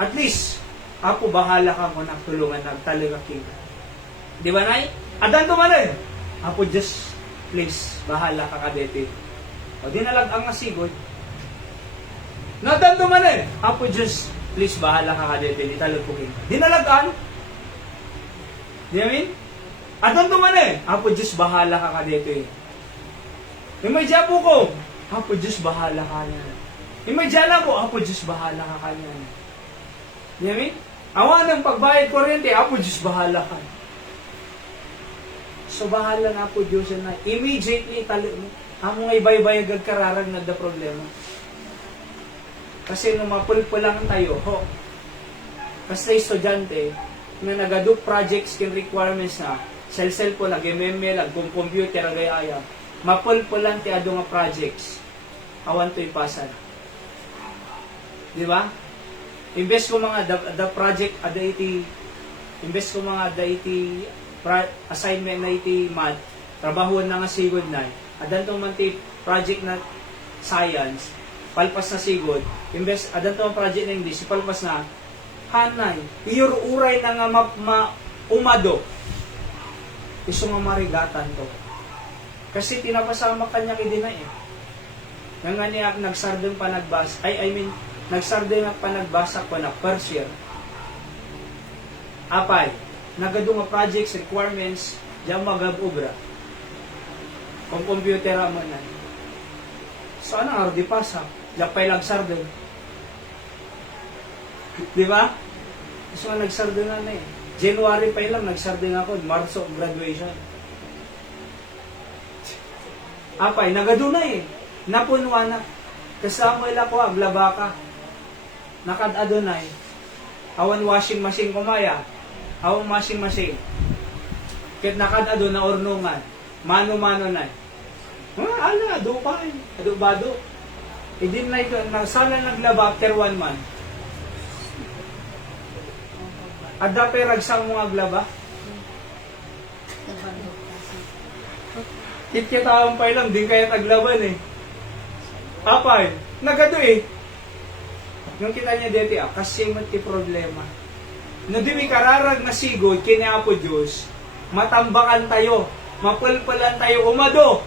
At least, Apo, bahala ka mo nagtulungan, nagtalaga king. Di ba, Nay? Adan tuman Apo, just, please, bahala ka kadete. O, di nalagang nga sigod. Nadan tuman Apo, just, please, bahala ka kadete, di talag ko king. Di nalagaan. Di amin? Adan tuman Apo, just, bahala ka kadete. May japo ko. Apo, just, bahala ka niya. May jala ko. Apo, just, bahala ka kanya. Di amin? Awa ng pagbayad kuryente, Apo Diyos, bahala ka. So, bahala na Apo Diyos na. Immediately, amo nga ibay-bayag agkararag na da problema. Kasi nung mapulpulang tayo, kasi estudyante, na nagado projects kin requirements na, sel-sel po, nag-MML, kung computer, agay-aya, mapulpulang ti ado nga projects, awan to ipasan. Di ba? Imbes ko mga the project ada iti imbes ko mga da iti assignment na iti math trabahuan na nga sigod na adan tong man ti project na science palpas na sigod imbes adan tong project na English palpas na hanay iyor uray na nga umado iso nga marigatan to kasi tinapasama kanya kidinay nga niya nagsardeng pa nagbas nagsarde na pa nagbasa ko na first year. Apay, nagado nga projects, requirements, diyan magab-ubra. Kung computer mo na. So, ano nga, di pasa. Diyan pa'y nagsarde. Di ba? So, nagsarde na January pa lang, nagsarde na ako. Marso, graduation. Apay, nagado na Napunwa na. Kasama ila ko, aglaba ka. Nakad Adonai, awan washing machine kumaya, awan washing machine, Kahit nakadado na ornungan, mano-mano na. Ala, ado pa eh. Ado-bado. E din na ito, sana naglaba after 1 month. Ada peragsang mga glaba. Kitkitaon pa ilang, di kaya taglaban eh. Apay, nagado eh. Yung kita niya dito, kasi mati problema. No di may kararag na sigod, kina po Diyos, matambakan tayo, mapulpulan tayo, umado.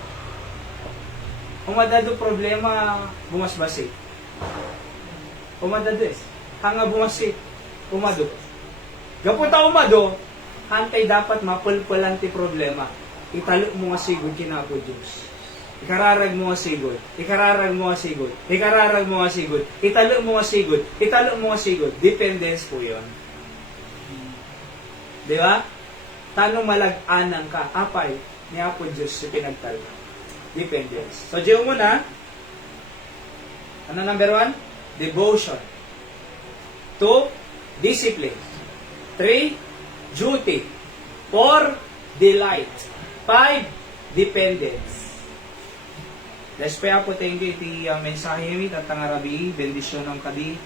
Umadado problema, bumasbasi. Umadado eh. Hanga bumasi, umado. Gapunta umado, hantay dapat mapulpulan ti problema. Italo mo nga sigod kina po Diyos. Ikararag mo nga sigod. Ikararag mo nga sigod. Ikararag mo nga sigod. Italo mo nga sigod. Italo mo nga sigod. Dependence po yun. Di ba? Tanong malag-anang ka. Apay, niya po Diyos si pinagtalo. Dependence. So, diyo muna. Ano number 1? Devotion. 2, discipline. 3, duty. 4, delight. 5, dependence. Despaya po thank you iti mensahe mi tatang arabi, bendisyon ng kadi.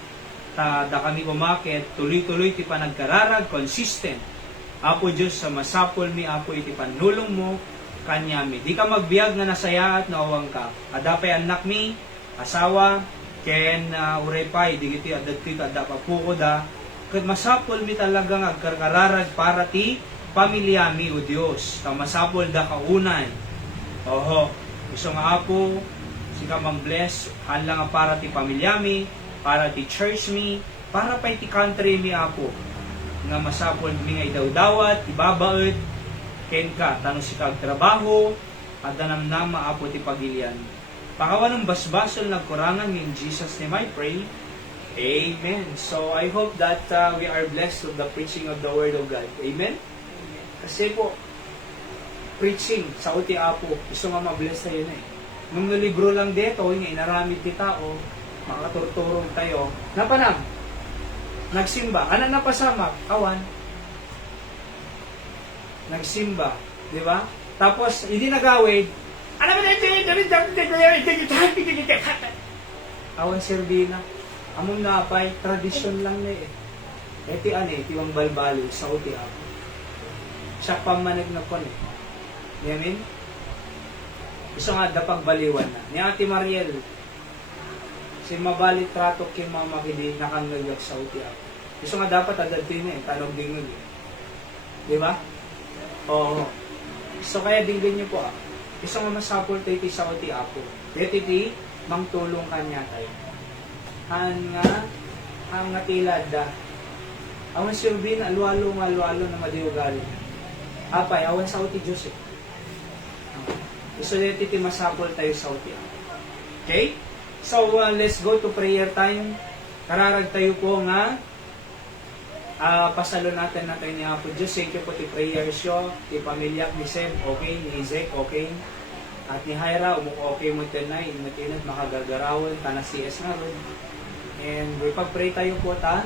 Da kami bumakit, tuloy-tuloy ti panagkararag, consistent. Apo Diyos sa masapol mi, apo iti panulong mo, kanyami. Di ka magbiag na nasaya at naawang ka. Adapay anak mi, asawa, ken urepay, di kiti adagtit adapa puko da. Kat masapol mi talagang agkarkararag para ti pamilya mi o Diyos. Kamasapol da kaunay. Oho, gusto nga apo, sika mang-bless, hanla nga para ti pamilya mi, para ti church mi, para pa ti country mi apo. Nga masapol mi nga idawdawat, ibabaet, ken ka, tanong si kag trabaho, at danamnama apo ti pagilian. Pakawan ng basbasol nagkurangan in Jesus name I pray. Amen. So I hope that we are blessed with the preaching of the Word of God. Amen? Kasi po, preaching sa uti apo, gusto nga mabless tayo na eh. Nung libro lang dito, yung inaramid ti tao, makaturturong tayo, napanam, nagsimba, ano napasamak? Awan. Nagsimba, di ba? Tapos, hindi nagawid, awan serbina, among napay, tradisyon lang na eh. Eti ane, tiwang balbalo sa uti apo. Siya pamanag na po eh. Amen? Gusto nga dapag baliwan na. Ni Ate Mariel, si mabalit trato kay mama kidi nakangagyak sa uti ako. Gusto nga dapat adadin eh, tanong dingag eh. Di ba? Oo. So kaya dinggan niyo po ah. Gusto nga masapol tayo ti sa uti ako. Dito ti, mangtulong kanya tayo. Ang nga tilad da. Awan sirbi na alwalo na madiugali. Apay, awan sa uti Diyos eh. So, dito masapol tayo sa uti. Okay? So, let's go to prayer time. Kararag tayo po nga pasalo natin ni Apo Diyos. Thank you po ti prayers yo. Ti pamilya ni Sem, okay. Ni Isaac, okay. At ni Hyra, okay mo tinay. Matinat makagagarawan. Tanas CS nga ron. And pag-pray tayo po ta.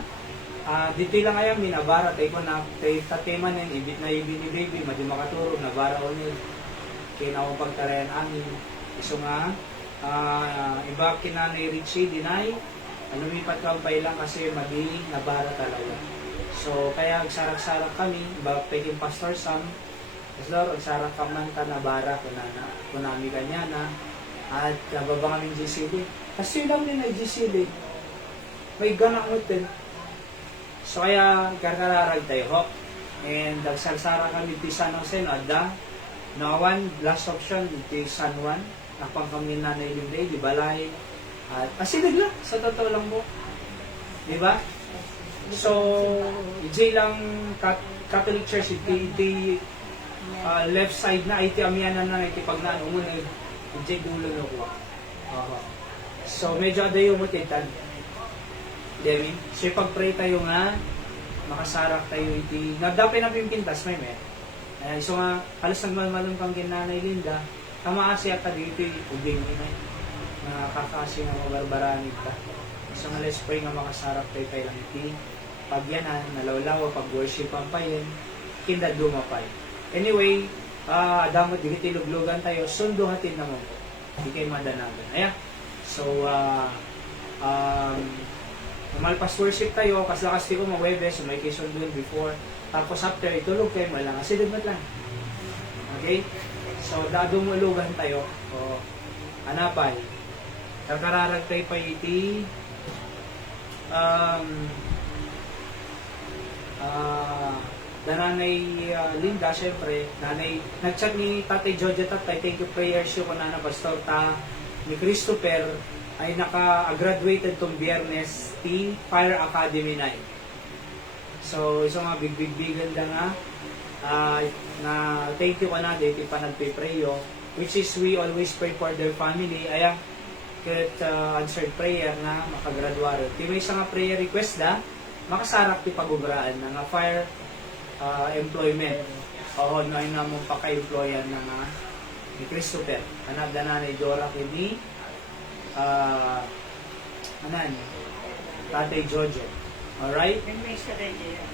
Dito lang ngayon, minabara tayo po na tatema na ibit na ibini baby. Madi makaturo, nabara o nil. Kaya na pagtarayan amin. So nga, iba kinanay Richie, dinay, lumipat ka pa ilang kasi madi nabara talaga. So, kaya agsarak-sarak kami, iba peking Pastor Sam, Lord, agsarak ka man ka nabara, kunami kanya na, at nababa kami GCD. Kasi lang din ay GCD. May ganak mo din. So, kaya karkararag tayo, ho. And agsarsara kami di San Jose, no, ada, no, one, last option, di San Juan, napang kami nanay yung day, di balay, at asilig lang, sa totoo lang po. Di ba? So, iti lang Catholic Church, iti left side na, iti amyanan na, iti pagnaan, umuna, iti dulo na ko. So, medyo ada yung mutitan. Demi, so pag-pray tayo nga, makasarak tayo iti, nagdapay na pimpintas, may may. So nga, halos nagmalmalong kang ginanay Linda, kamaasi at dito uding na nakakasi nga mabarbaranid ka. So nga, let's pray nga makasarap tayo lang iti, pagyanan, nalawlawa, pag-worship ang payin, kinda dumapay. Anyway, damot digiti luglugan tayo, sundo hatid na mo. Di kayo madanagan. Ayan. So, malpas worship tayo, kas ko ma-Webes, so may kison doon before. Tapos after, itulog kayo, malang asidagmat lang. Okay? So, dadumulugan tayo. O, anapay. Kakararag tayo pa iti nanay Linda, syempre, nanay, nag-chat ni Tatay Jojo, Tatay, thank you prayers yun ko na Pastor ta ni Christopher ay naka-graduated tong Biyernes ti Fire Academy 9. So, isang mga big-big-bigan da nga na thank you ka na dito pa nagpe-prayo, which is we always pray for their family. Ayan, kahit answered prayer na makagraduaro. Ti may isang prayer request da, makasarap ti pagubraan na nga fire employment. Oo, no ay namong paka-employan na nga ni Christopher. Anak da na ni Dora kini Tatay Jojo. Alright? May sarili yan.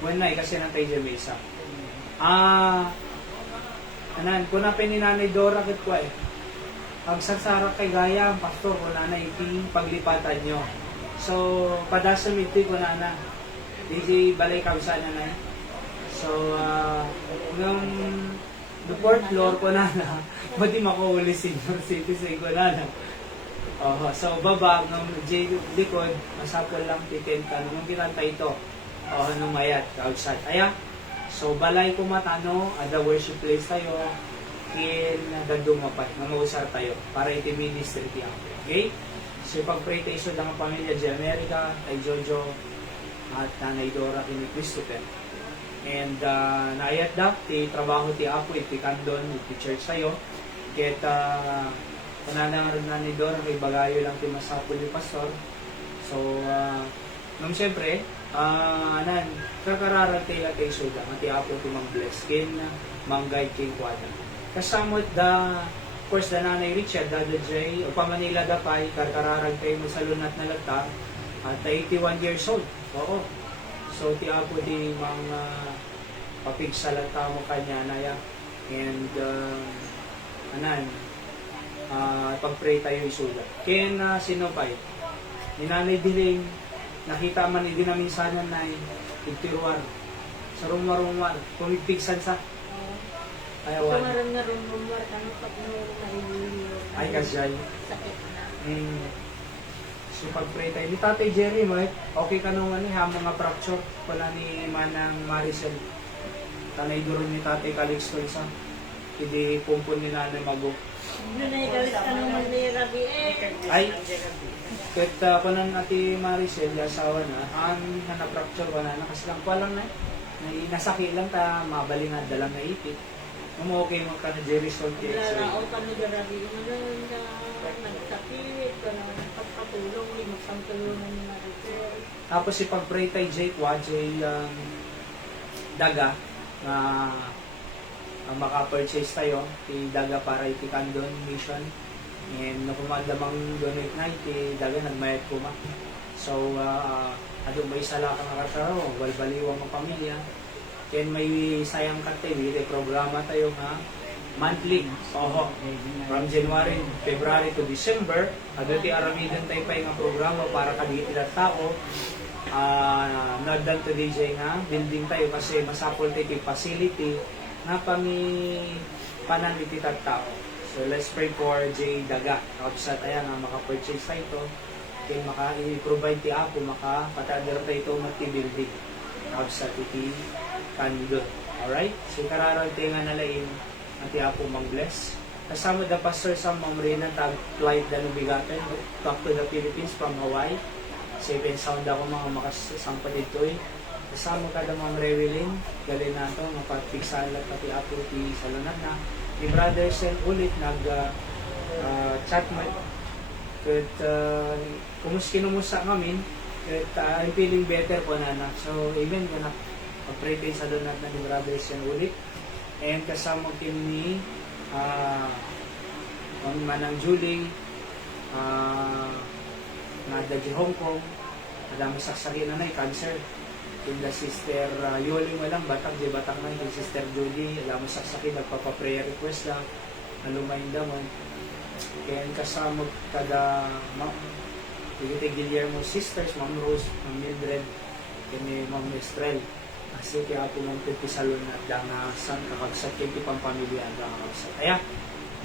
When na, kasi nantay dyan may isa. Kung napin ni Nanay Dora kit ko eh. Pagsasarak kay Gaya, ang pastor, wala na iti paglipatan nyo. So, padasam iti ko na DJ balay kausa na na. So, nung the fourth floor ko na madi makuuli senior citizen ko na. So, baba ng likod, masapol lang titin ka. Nung kinanta ito, nung mayat, outside. Ayan. So, balay ko matano, ada worship place tayo, kin gandong mapat, na mausar tayo, para iti ministry tiyan. Okay? So, pag-pray tayo sa mga pamilya di Amerika, ay Jojo, at Nanay Dora, kini Christopher. And, naayat da, ti trabaho ti Apo, iti kandon, iti church tayo. Kita, pananang na ni Dora, kay bagayo lang ti masapol ni Pastor. So, nung siyempre, kakararag tayo kay Suda, mati Apo ti mang bless, kin, mang guide kin kwada. Kasamot da, of course, da Nanay Richard, Dada J, o pa Manila da pa, kakararag tayo mo sa lunat na lagta, at 81 years old. Oo. So, ti Apo ti mga papigsalat mo kanya na ya. And, pag-pray tayo isulat. Kaya sino pa eh? Ni Nanay Diling, nakita man hindi namin sana na itiruar. Sa rumar-rumar, pumipigsan sa. Ayawan. Tumarang na rumar, ano pag nurumar, Ay, kasyay. sakit na. So, pag-pray tayo. Ni Tatay Jerry, okay ka nung mga fracture. Wala ni Manang Maricel. Tanay duron ni Tatay Calixto isa. Hindi pumpon ni Nanay Mago. Yun ay galit ka naman ni Rabi eh. Ay, kahit panan ati Maricel, asawa na, na-fracture ko na, nakasilang pa lang na. Nasaki lang ta, mabalingad dalang na ipit. Okay mo ka na Jerry Solti. Lalao ka ni Rabi. Nagsakit, ka naman nagpapatulong, magpangtulungan ni Maricel. Tapos si pag-pray tayo Jay Daga, na maka-purchase tayo, ti Daga para iti Candon Mission. And nakumadamang donate na, iti Daga nagmayat ko ma. So, adong may sala ka nakataro, walbaliwang mga pamilya. Then may sayang kate, may programa tayo nga monthly. From January, February to December, adong ti aramidan tayo pa yung programa para kadigit na tao. Nagdan to DJ nga, building tayo kasi masapol tayo facility na panan iti tao. So let's pray for J. Daga. Outside tayo nga maka-purchase tayo ito. Kaya maka-provide ti Apo, maka-patadar tayo ito mati-building. Outside iti Candon. Alright? So kararag tayo nga nalain at ti Apo mang-bless. Kasama the pastor sa Mamrina tag-flight na nubigatan back to the Philippines from Hawaii. 7 sound ako mga makasangpa dito eh. Kasama ka na mga Rewilin, galing na ito, mapagpigsalat pati Apo ti salunat na. Ni Brother Sen ulit nag-chat mo. At kinumusta kami, at I'm feeling better po na. So, even ko na, pag-pray kayo sa salunat na ni Brother Sen ulit. And kasama kim ni Manang Julie, nada di Hong Kong, ada masaksari na cancer. Kung sister Yoli mo lang, batak, di batak na yung sister Julie, alam mo saksakin, nagpapa-prayer request lang, nalumayin damon. Kaya kasama kada Tigitay Guillermo sisters, Ma'am Rose, Ma'am Mildred, kini Ma'am Estrel. Kasi kaya po mong pipisalon na dangasan kakagsat kaya pang pamilya ang kakagsat. Kaya,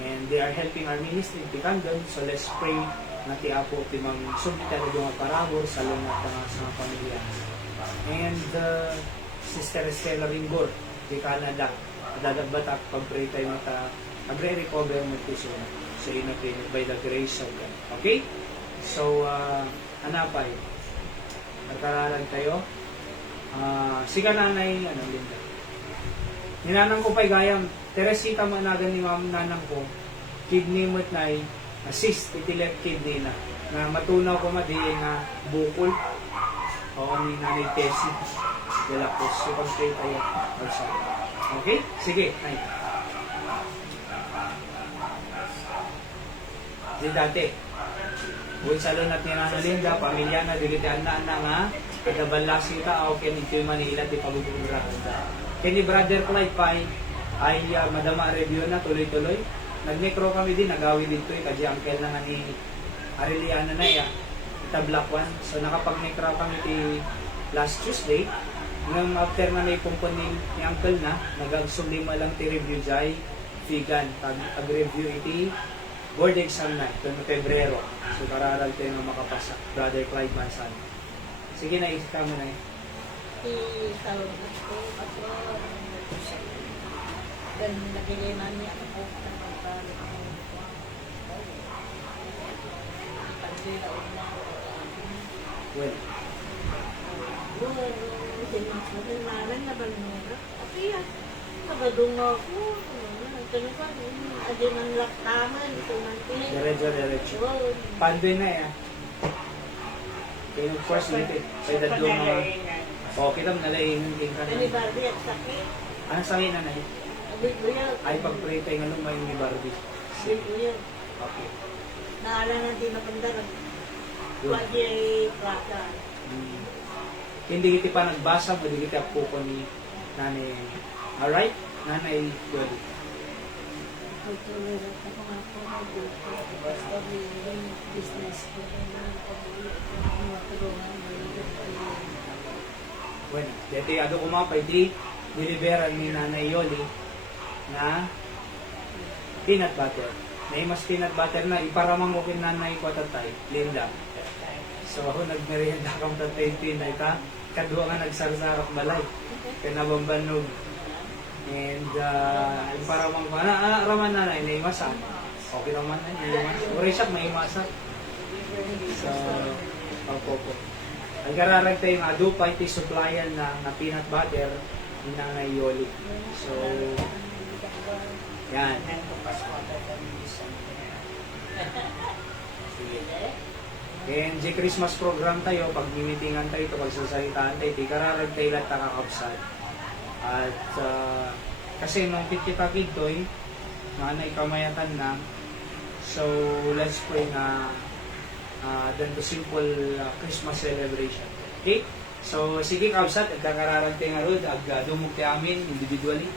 and they are helping our ministry in Picandon, so let's pray na ti Apo ti mang sumbita na doon parabor sa lunat sa pamilya. And Sister Estela Ringgor, di Canada, dadagbatak pag-pray tayo mata, agre-recover mo ito siya. So yun natin, by the grace of God. Okay? So, hanapay. Nagkararan tayo. Siga nanay, Linda. Ninanang ko pa'y gayam, Teresita managan ni ma'am nanang ko, kidney mo't na'y assist, iti left kidney na matunaw ko madiin na bukol. O ni nanay Tessie. Dala po, so pag-pray tayo. Okay? Sige, ay. Di dati. Buwan sa lunat ni Nana Linda, pamilya na, digitian na nga, kagabalasi ka, o kinito yung Manila, di pagbubugra. Kini Brother Clyde Pai, ay madama review na, tuloy-tuloy. Nag-necro kami din, nagawi dito, kasi uncle na nga ni Areliana na ita-black one. So nakapag-necro kami ti last Tuesday, nang after na may pumpon ni uncle na, nag-agsumlima lang ti review jay, vegan, pag-review iti, board exam na, ito na Pebrero. So, kararal tayo na makapasa. Brother Clyde Mansan. Sige na, isip ka mo na Isalong ko, ako, dan nagiliman niya ako ng pagpalo ako. Pagdilaw na ako. Well, Sinamalan na ba nila? Okay yan. Nakadungo ako. Tanong ko, adin ang laktaman. diretso. Pandoy na kaya of course, may dadlo mga... O, kita mo nalaingin din ka na. Ani Barbie at sakit. Anong sabi na na? Abi kuya. Ay, pag-pray tayo nga lumayo ni Barbie. Abi kuya. Okay. Naala na din na pandaran. Good. Wadi ay plata. Hindi kita pa nagbasa, hindi kita po ko ni Nanay. Alright? Nanay Yoli. Pagtuloy lang ako nga po dito. Basta yung business ko. Bueno, dito yung ko mapay, di deliveran ni Nanay Yoli na peanut butter. Na mas peanut butter na iparamang ko kin Nanay ko tatay, Linda. So ako nagmerienda kang tatay pinay ka, kadwa nga nagsarsarap balay. Kanabambanog. And iparamang ko, raman Nanay, na imasa. Okay naman na, imasa. Uri siya, may imasa. So, po. Ang kararag tayo nga, dupay ti supplyan na peanut butter ni Nanay Yoli. So, yan. And di Christmas program tayo, pag mimitingan tayo, pag sasalitaan tayo, di kararag tayo lahat nakakapsat. At kasi nung kita kitoy, nanay kamayatan na, so let's pray na then the simple Christmas celebration. Okay? So, sige kabsat, agkakararag tayo nga ron, agdumog tayo amin individually.